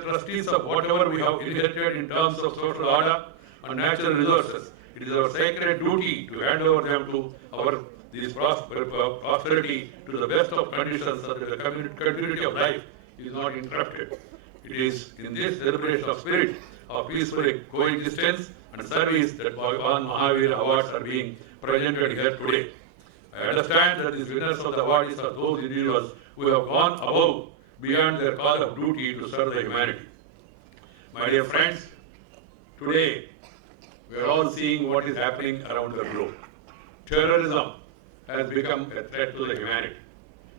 trustees of whatever we have inherited in terms of social order and natural resources. It is our sacred duty to hand over them to this prosperity to the best of conditions so that the continuity of life is not interrupted. It is in this celebration of spirit of peaceful coexistence and service that Bhagavan Mahavir Awards are being presented here today. I understand that these winners of the awards are those individuals who have gone above, beyond their call of duty to serve the humanity. My dear friends, today we are all seeing what is happening around the globe. Terrorism has become a threat to the humanity.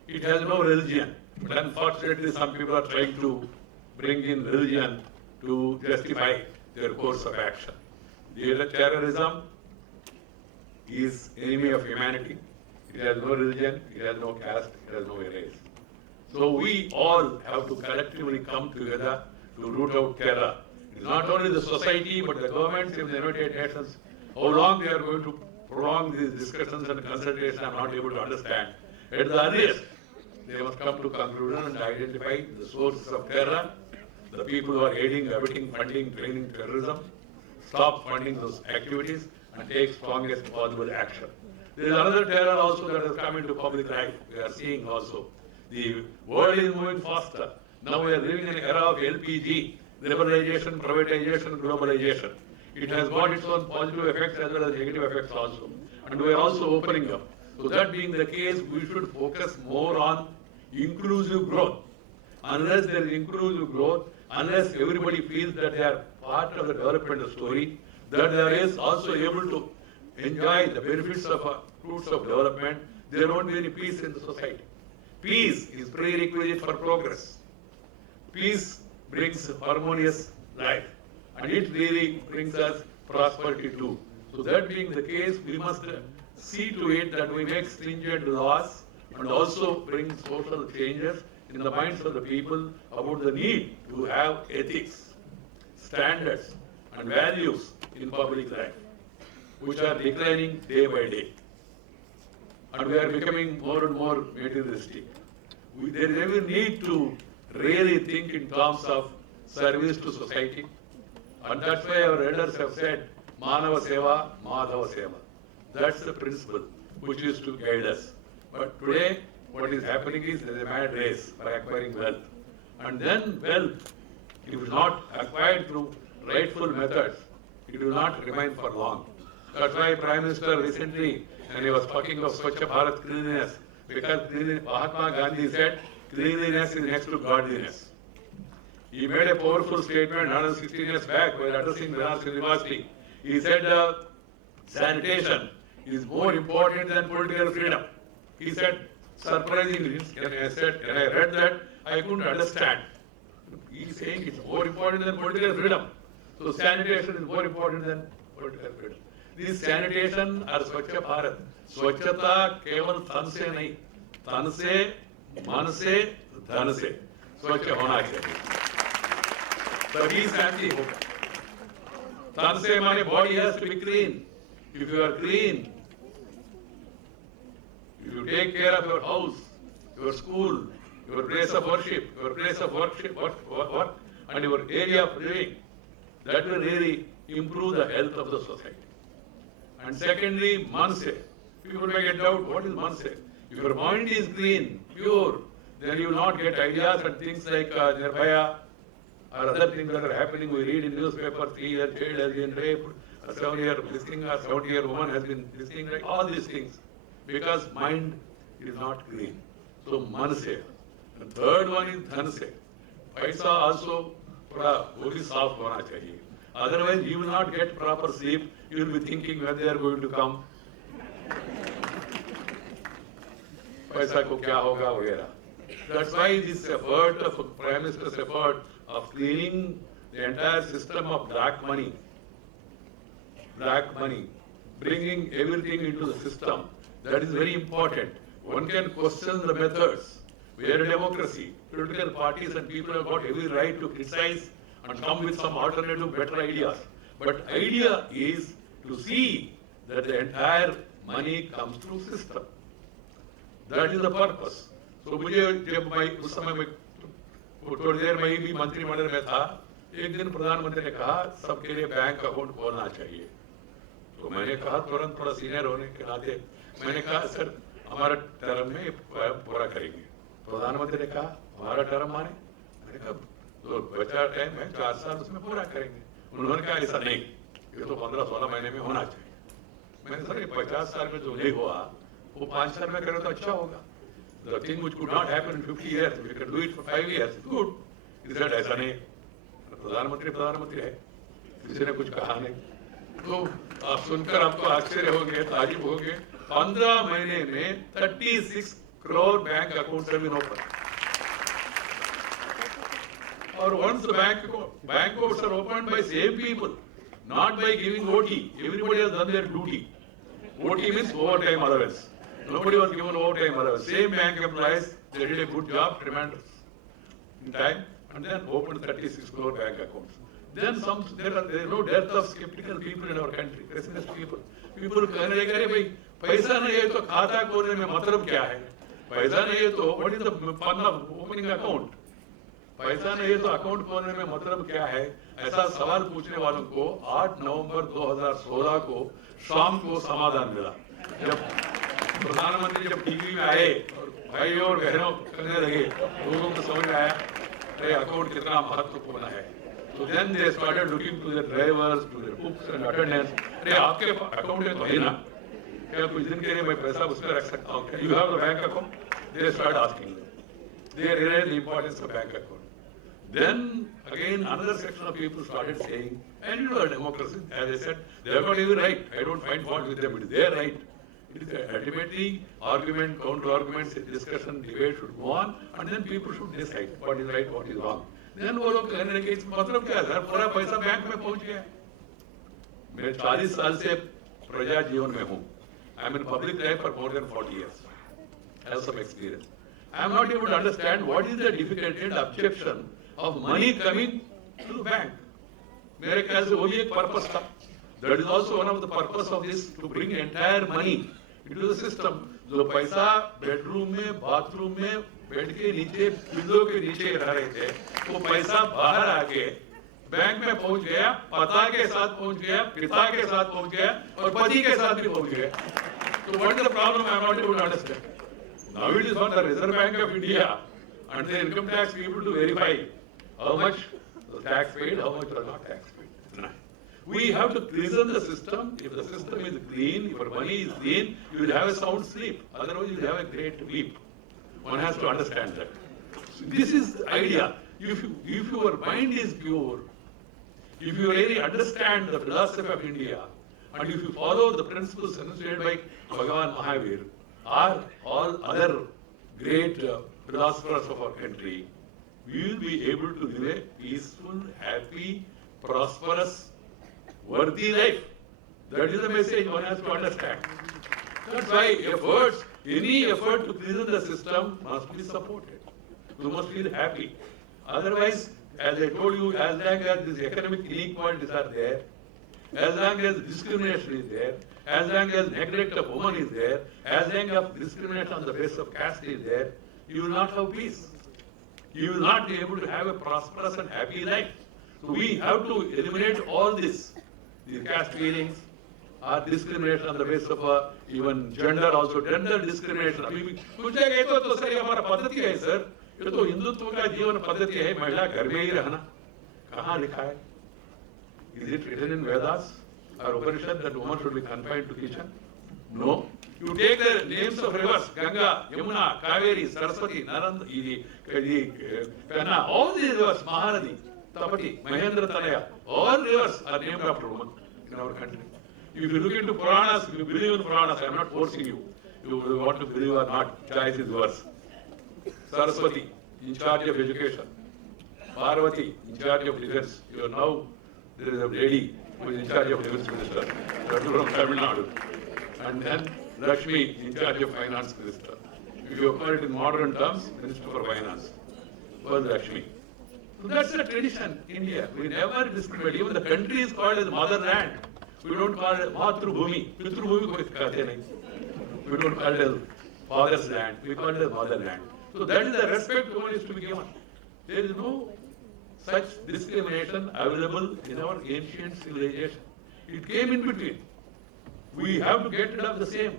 It has no religion, but unfortunately some people are trying to bring in religion to justify their course of action. The terrorism is enemy of humanity. It has no religion, it has no caste, it has no race. So we all have to collectively come together to root out terror. It is not only the society, but the governments in the United Nations. How long they are going to prolong these discussions and consultations, I am not able to understand. At the earliest, they must come to conclusion and identify the sources of terror, the people who are aiding, abetting, funding, training terrorism, stop funding those activities, and take strongest possible action. There is another terror also that has come into public life. We are seeing also. The world is moving faster. Now we are living in an era of LPG, liberalization, privatization, globalization. It has got its own positive effects as well as negative effects also. And we are also opening up. So that being the case, we should focus more on inclusive growth. Unless there is inclusive growth, unless everybody feels that they are part of the development story, that they are also able to enjoy the benefits of fruits of development, there won't be any peace in the society. Peace is prerequisite for progress. Peace brings harmonious life, and it really brings us prosperity too. So that being the case, we must see to it that we make stringent laws and also bring social changes in the minds of the people about the need to have ethics, standards, and values in public life, which are declining day by day. And we are becoming more and more materialistic. There is every need to really think in terms of service to society. And that's why our elders have said, Manava Seva, Madhava Seva. That's the principle which is to guide us. But today, what is happening is there is a mad race for acquiring wealth. And then wealth, if not acquired through rightful methods, it will not remain for long. That's why Prime Minister recently, when he was talking of Swachh Bharat cleanliness, because Mahatma Gandhi said, cleanliness is next to godliness. He made a powerful statement 116 years back while addressing Banaras University. He said, sanitation is more important than political freedom. He said, surprisingly, when I read that, I couldn't understand. He's saying it's more important than political freedom. So sanitation is more important than political freedom. This sanitation or Swachh Bharat, Swachhata keval tan se nahi, tan se, man se, dhan se, Swachh hona chahiye. तभी शांति होगा. तन से हमारे body has to be clean. If you are clean, if you take care of your house, your school, your place of worship, work, and your area of living, that will really improve the health of the society. And secondly, manse. People may get doubt, what is manse? If your mind is clean, pure, then you will not get ideas and things like Nirbhaya, or other things that are happening. We read in newspaper, 3-year child has been raped, a 7-year listening, a 70-year woman has been listening, like all these things, because mind is not clean. So manse. The third one is dhanse. Paisa also वो भी साफ होना चाहिए. Otherwise, you will not get proper sleep. You will be thinking when they are going to come. पैसा को क्या होगा वगैरह. That's why this effort of Prime Minister's effort of cleaning the entire system of black money, bringing everything into the system, that is very important. One can question the methods. We are a democracy. Political parties and people have got every right to criticize and come with some alternative, better ideas. But idea is to see that the entire money comes through system. That is the purpose. So मुझे जब मैं उस समय में थोड़ी देर में भी मंत्रिमंडल में था, एक दिन प्रधानमंत्री ने कहा सबके लिए बैंक अकाउंट खोलना चाहिए. तो मैंने कहा तुरंत थोड़ा सीनियर होने के नाते मैंने कहा सर हमारा टर्म में पूरा करेंगे. प्रधानमंत्री ने कहा हमारा टर्म माने, मैंने कहा तो बचा टाइम है 4 साल उसमें पूरा करेंगे. उन्होंने कहा ऐसा नहीं, ये तो 15-16 महीने में होना चाहिए. मैंने सर 50 साल में जो नहीं हुआ वो 5 साल में करें तो अच्छा होगा. The thing which could not happen in 50 years, we can do it for 5 years, it's good. He said ऐसा नहीं. प्रधानमंत्री है, किसी ने कुछ कहा नहीं. तो आप सुनकर आपको आश्चर्य होंगे, ताजुब होंगे. 15 महीने में 36 crore bank accounts have been opened. Or once the bank accounts are opened by same people, not by giving OT. Everybody has done their duty. OT means overtime allowance. Nobody was given overtime allowance. Same bank employees, they did a good job, tremendous in time, and then opened 36 crore bank accounts. Then there is no dearth of skeptical people in our country, pessimist people. People कहने लगे अरे भाई पैसा नहीं है तो खाता खोलने में मतलब क्या है? पैसा नहीं है तो what is the fun of opening account? पैसा नहीं है तो अकाउंट खोलने में मतलब क्या है? ऐसा सवाल पूछने वालों को 8 नवंबर 2016 को शाम को समाधान मिला. जब प्रधानमंत्री जब टीवी में आए और भाई और बहनों करने लगे, लोगों को समझ आया अरे अकाउंट कितना महत्वपूर्ण है. So then they started looking to their drivers, to their cooks and attendants. अरे आपके अकाउंट में तो है ना? क्या कुछ दिन के लिए मैं पैसा उसमें रख सकता हूँ? You have the bank account? They start asking. They realize the importance of bank account. Then again another section of people started saying, and you know, democracy, as I said, they have got every right. I don't find fault with them. It is their right. It is ultimately argument, counter-arguments, discussion, debate should go on, and then people should decide what is right, what is wrong. Then वो लोग कहने लगे मतलब क्या है sir, पूरा पैसा bank में पहुंच गया। मैं 40 साल से प्रजा जीवन में हूँ। I am in public life for more than 40 years. I have some experience. I am not able to understand what is the difficulty and objection of money coming to the bank. मेरे ख्याल से वही एक purpose था. That is also one of the purpose of this, to bring entire money into the system. जो पैसा bedroom में, bathroom में, बेड के नीचे, विंडो के नीचे रह रहे थे, वो पैसा बाहर आके बैंक में पहुंच गया, पता के साथ पहुंच गया, पिता के साथ पहुंच गया और पति के साथ भी पहुंच गया. So what is the problem? I am not able to understand. Now it is on the Reserve Bank of India and the income tax people to verify how much the tax paid, how much was not tax paid. We have to clean the system. If the system is clean, if your money is clean, you will have a sound sleep. Otherwise, you will have a great weep. One has to understand that. So this is the idea. If your mind is pure, if you really understand the philosophy of India, and if you follow the principles enunciated by Bhagavan Mahavir, or all other great philosophers of our country, we will be able to live a peaceful, happy, prosperous, worthy life. That is the message one has to understand. That's why efforts, any effort to clean the system must be supported. You must feel happy. Otherwise, as I told you, as long as these economic inequalities are there, as long as discrimination is there, as long as neglect of women is there, as long as discrimination on the basis of caste is there, you will not have peace. You will not be able to have a prosperous and happy life. So we have to eliminate all this, the caste feelings, or discrimination on the basis of even gender also, gender discrimination. कुछ जगह तो sir ये हमारा पद्धति है sir, ये तो हिंदुत्व का जीवन पद्धति है, महिला घर में ही रहना. कहाँ लिखा है? Is it written in Vedas or Upanishad that woman should be confined to kitchen? No. You take the names of rivers, Ganga, Yamuna, Kaveri, Saraswati, Naranda, Kanna, all these rivers, Mahanadi, Tapati, Mahendra Tanaya, all rivers are named after women in our country. If you look into Puranas, if you believe in Puranas, I am not forcing you. You want to believe or not, choice is yours. Saraswati, in charge of education. Parvati, in charge of defense. You are now, there is a lady who is in charge of defense minister. That is from Tamil Nadu. And then Lakshmi, in charge of finance minister. If you apply it in modern terms, Minister for Finance was Lakshmi. So that's the tradition in India. We never discriminate. Even the country is called as motherland. We don't call it Matrubhumi. Pitrubhumi koi kehte nahi. We don't call it as father's land. We call it as motherland. So that is the respect one is to be given. There is no such discrimination available in our ancient civilization. It came in between. We have to get rid of the same.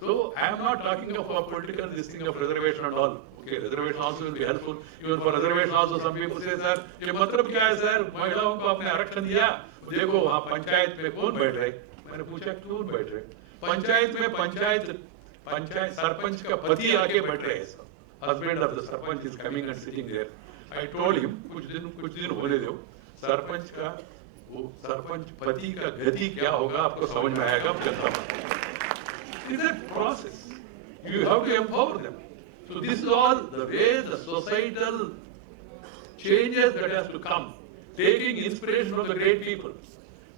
So I am not talking of a political this thing of reservation and all. Okay, reservation also will be helpful. Even for reservation also, some people say, sir, ये मतलब क्या है sir? महिलाओं को आपने आरक्षण दिया. देखो वहाँ पंचायत में कौन बैठ रहे? मैंने पूछा क्यों बैठ रहे? पंचायत में पंचायत सरपंच का पति आके बैठ रहे हैं सब. Husband of the sarpanch is coming and sitting there. I told him कुछ दिन होने दो. सरपंच का वो सरपंच पति का गति क्या होगा आपको समझ में आएगा जनता में. It's a process. You have to empower them. So this is all the way the societal changes that has to come, taking inspiration from the great people.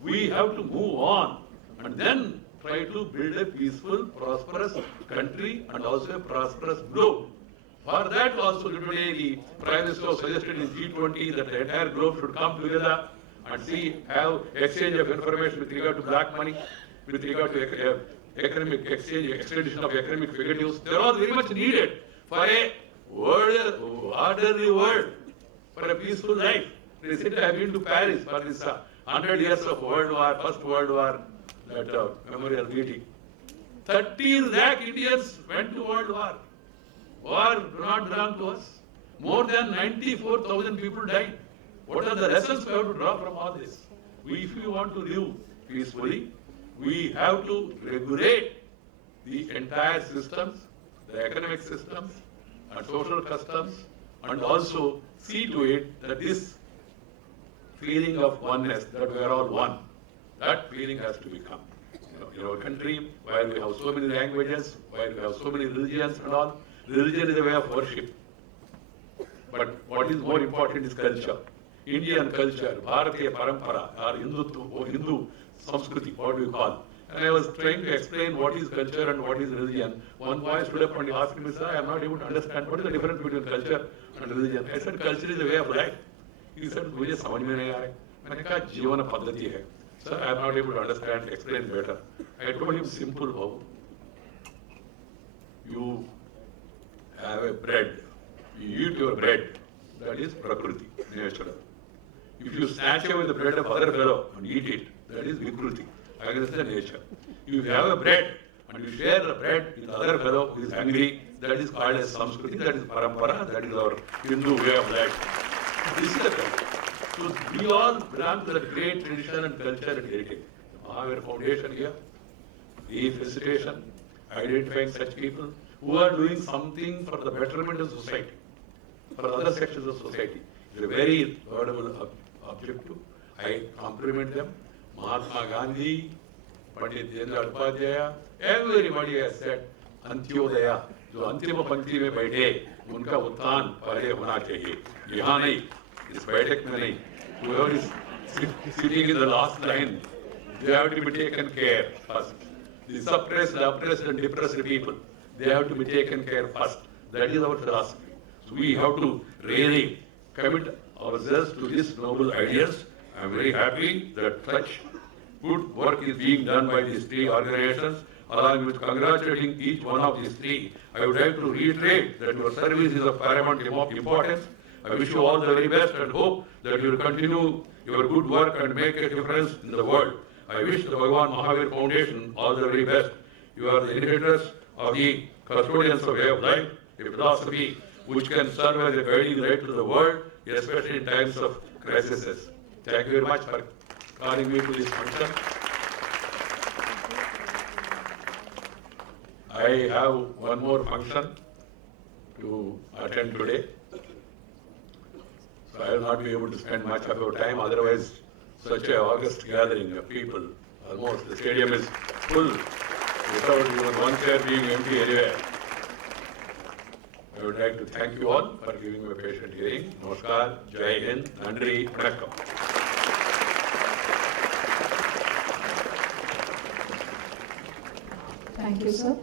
We have to move on and then try to build a peaceful, prosperous country and also a prosperous globe. For that also today the Prime Minister suggested in G20 that the entire globe should come together and see, have exchange of information with regard to black money, with regard to economic exchange, extradition of economic fugitives. They are all very much needed for a world, orderly world, for a peaceful life. Recently I have been to Paris for this 100 years of World War, First World War, that memorial meeting. 13 lakh Indians went to World War. War do not belong to us. More than 94,000 people died. What are the lessons we have to draw from all this? If we want to live peacefully, we have to regulate the entire systems, the economic systems, and social customs, and also see to it that this feeling of oneness, that we are all one, that feeling has to become. in our country, where we have so many languages, where we have so many religions and all, religion is a way of worship. But what is more important is culture. Indian culture, Bharatiya Parampara, or Hindu Samskriti, what do you call? And I was trying to explain what is culture and what is religion. One boy stood up and asked me, sir, I am not able to understand what is the difference between culture and religion. I said, culture is a way of life. He said, मुझे समझ में नहीं आ रहा है. मैंने कहा जीवन पद्धति है. Sir, I am not able to understand, explain better. I told him simple how. You have a bread. You eat your bread. That is Prakriti, natural. If you snatch away the bread of other fellow and eat it, that is Vikruti, against the nature. If you have a bread and you share the bread with the other fellow who is hungry, that is called as Samskriti, that is Parampara, that is our Hindu way of life. This is the culture. So we all belong to the great tradition and culture and heritage. The Mahavir Foundation here, the facilitation, identifying such people who are doing something for the betterment of society, for other sections of society. It's a very laudable objective. I compliment them. Mahatma Gandhi, Pandit Deen Upadhyaya, everybody has said, Antyodaya, जो अंतिम पंक्ति में बैठे, उनका उत्थान पहले होना चाहिए. यहाँ नहीं, इस बैठक में नहीं. Whoever is sitting in the last line, they have to be taken care first. The suppressed, oppressed and depressed people, they have to be taken care first. That is our philosophy. So we have to really commit ourselves to these noble ideas. I am very happy that such good work is being done by these three organizations. Along with congratulating each one of these three, I would like to reiterate that your service is of paramount importance. I wish you all the very best and hope that you will continue your good work and make a difference in the world. I wish the Bhagwan Mahavir Foundation all the very best. You are the inheritors of the custodians of way of life, a philosophy which can serve as a guiding light to the world, especially in times of crises. Thank you very much for calling me to this function. I have one more function to attend today. So I will not be able to spend much of your time, otherwise such an august gathering of people, almost the stadium is full without even one chair being empty anywhere. I would like to thank you all for giving me a patient hearing. Namaskar, Jai Hind, Nandri, Vanakkam. Thank you, sir.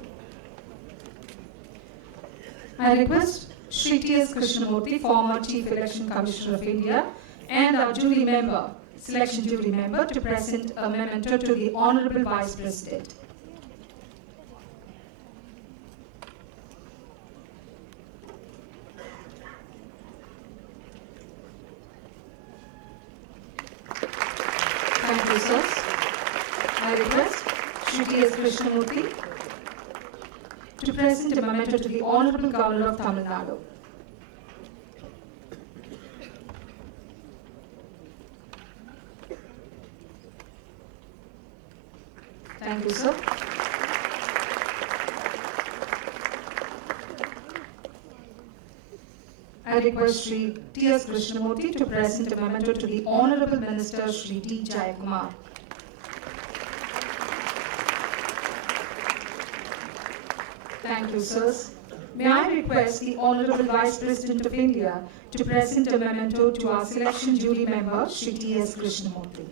I request Shri T.S. Krishnamurthy, former Chief Election Commissioner of India, and our jury member, selection jury member, to present a memento to the Honorable Vice President. Thank you, sir. I request Shri T.S. Krishnamurthy to present a memento to the Honorable Governor of Tamil Nadu. Thank you, sir. I request Shri T.S. Krishnamurthy to present a memento to the Honorable Minister Shri D. Jayakumar. Thank you, sirs. May I request the Honorable Vice President of India to present a memento to our selection jury member, Shri T.S. Krishnamurthy.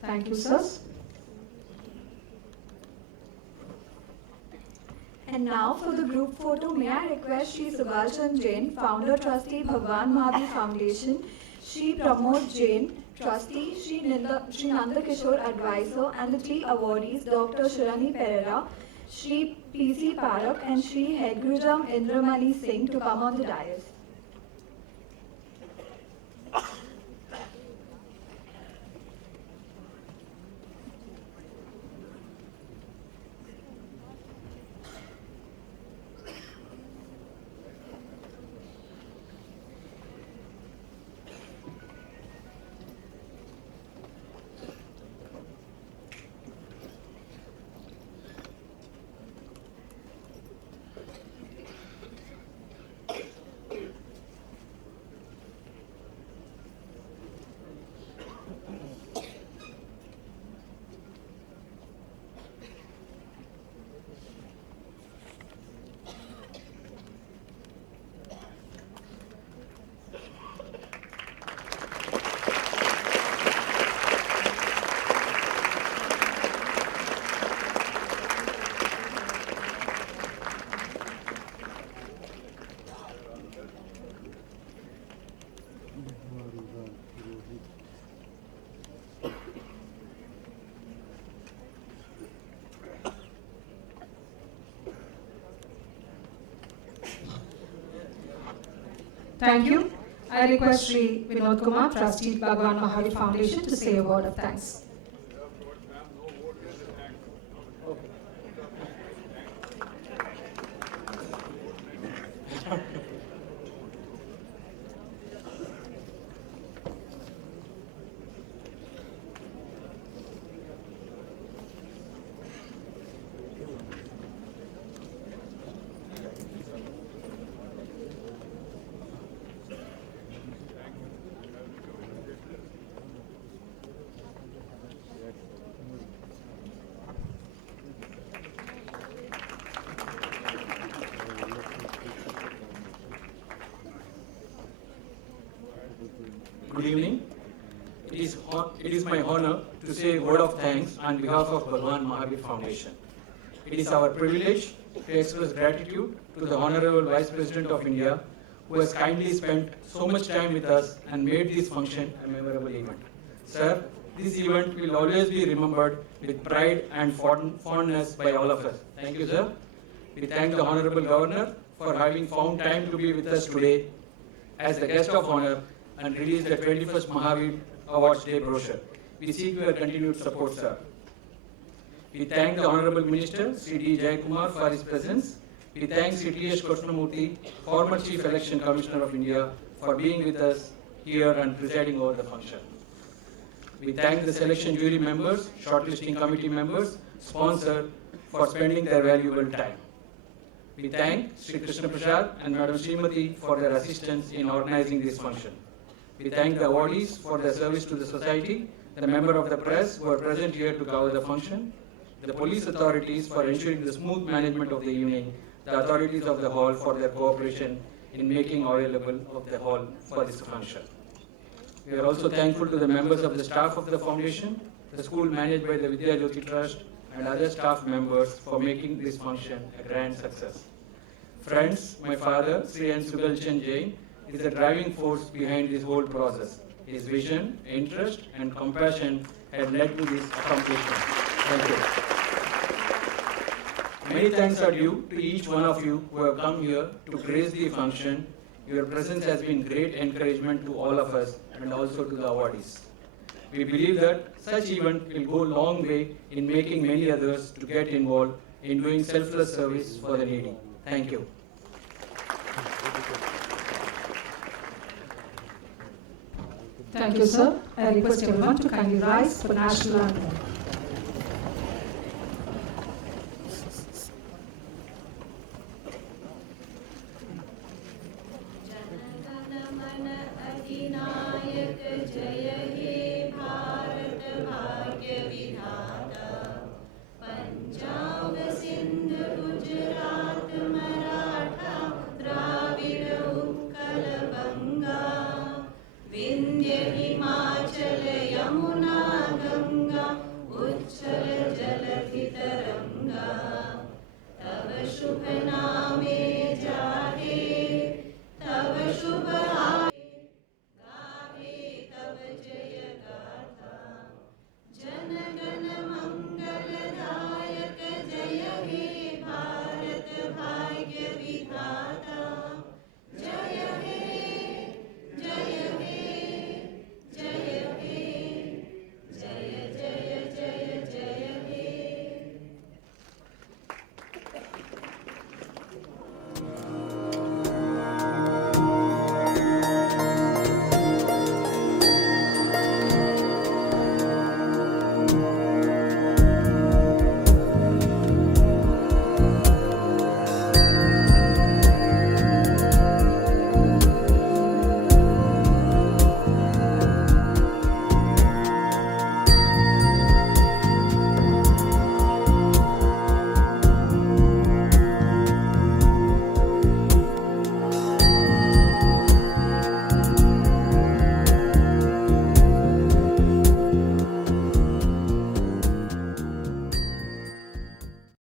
Thank you, sirs. And now for the group photo, may I request Shri Subhash Chandra Jain, Founder Trustee, Bhagwan Mahavir Foundation, Shri Pramod Jain, Trustee, Shri Nanda Kishore Advisor, and the three awardees, Dr. Shirani Pereira, Shri P.C. Parak, and Shri Hedgrujam Indramani Singh to come on the dais. Thank you. I request Sri Vinod Kumar, Trustee, Bhagwan Mahavir Foundation, to say a word of thanks. Good evening. It is my honor to say a word of thanks on behalf of Bhagwan Mahavir Foundation. It is our privilege to express gratitude to the Honorable Vice President of India, who has kindly spent so much time with us and made this function a memorable event. Sir, this event will always be remembered with pride and fondness by all of us. Thank you, sir. We thank the Honorable Governor for having found time to be with us today as the guest of honor and release the 21st Mahavir Awards Day brochure. We seek your continued support, sir. We thank the Honorable Minister, Sri D. Jayakumar, for his presence. We thank Sri T.S. Krishnamurthy, former Chief Election Commissioner of India, for being with us here and presiding over the function. We thank the selection jury members, shortlisting committee members, sponsor, for spending their valuable time. We thank Sri Krishna Prasad and Madam Srimati for their assistance in organizing this function. We thank the awardees for their service to the society, the member of the press who are present here to cover the function, the police authorities for ensuring the smooth management of the evening, the authorities of the hall for their cooperation in making available of the hall for this function. We are also thankful to the members of the staff of the foundation, the school managed by the Vidya Jyoti Trust, and other staff members for making this function a grand success. Friends, my father, Sri N. Sugalchan Jain, is the driving force behind this whole process. His vision, interest, and compassion have led to this accomplishment. Thank you. Many thanks are due to each one of you who have come here to grace the function. Your presence has been great encouragement to all of us and also to the awardees. We believe that such event will go a long way in making many others to get involved in doing selfless service for the needy. Thank you. Thank you, sir. I request everyone to kindly rise for national anthem.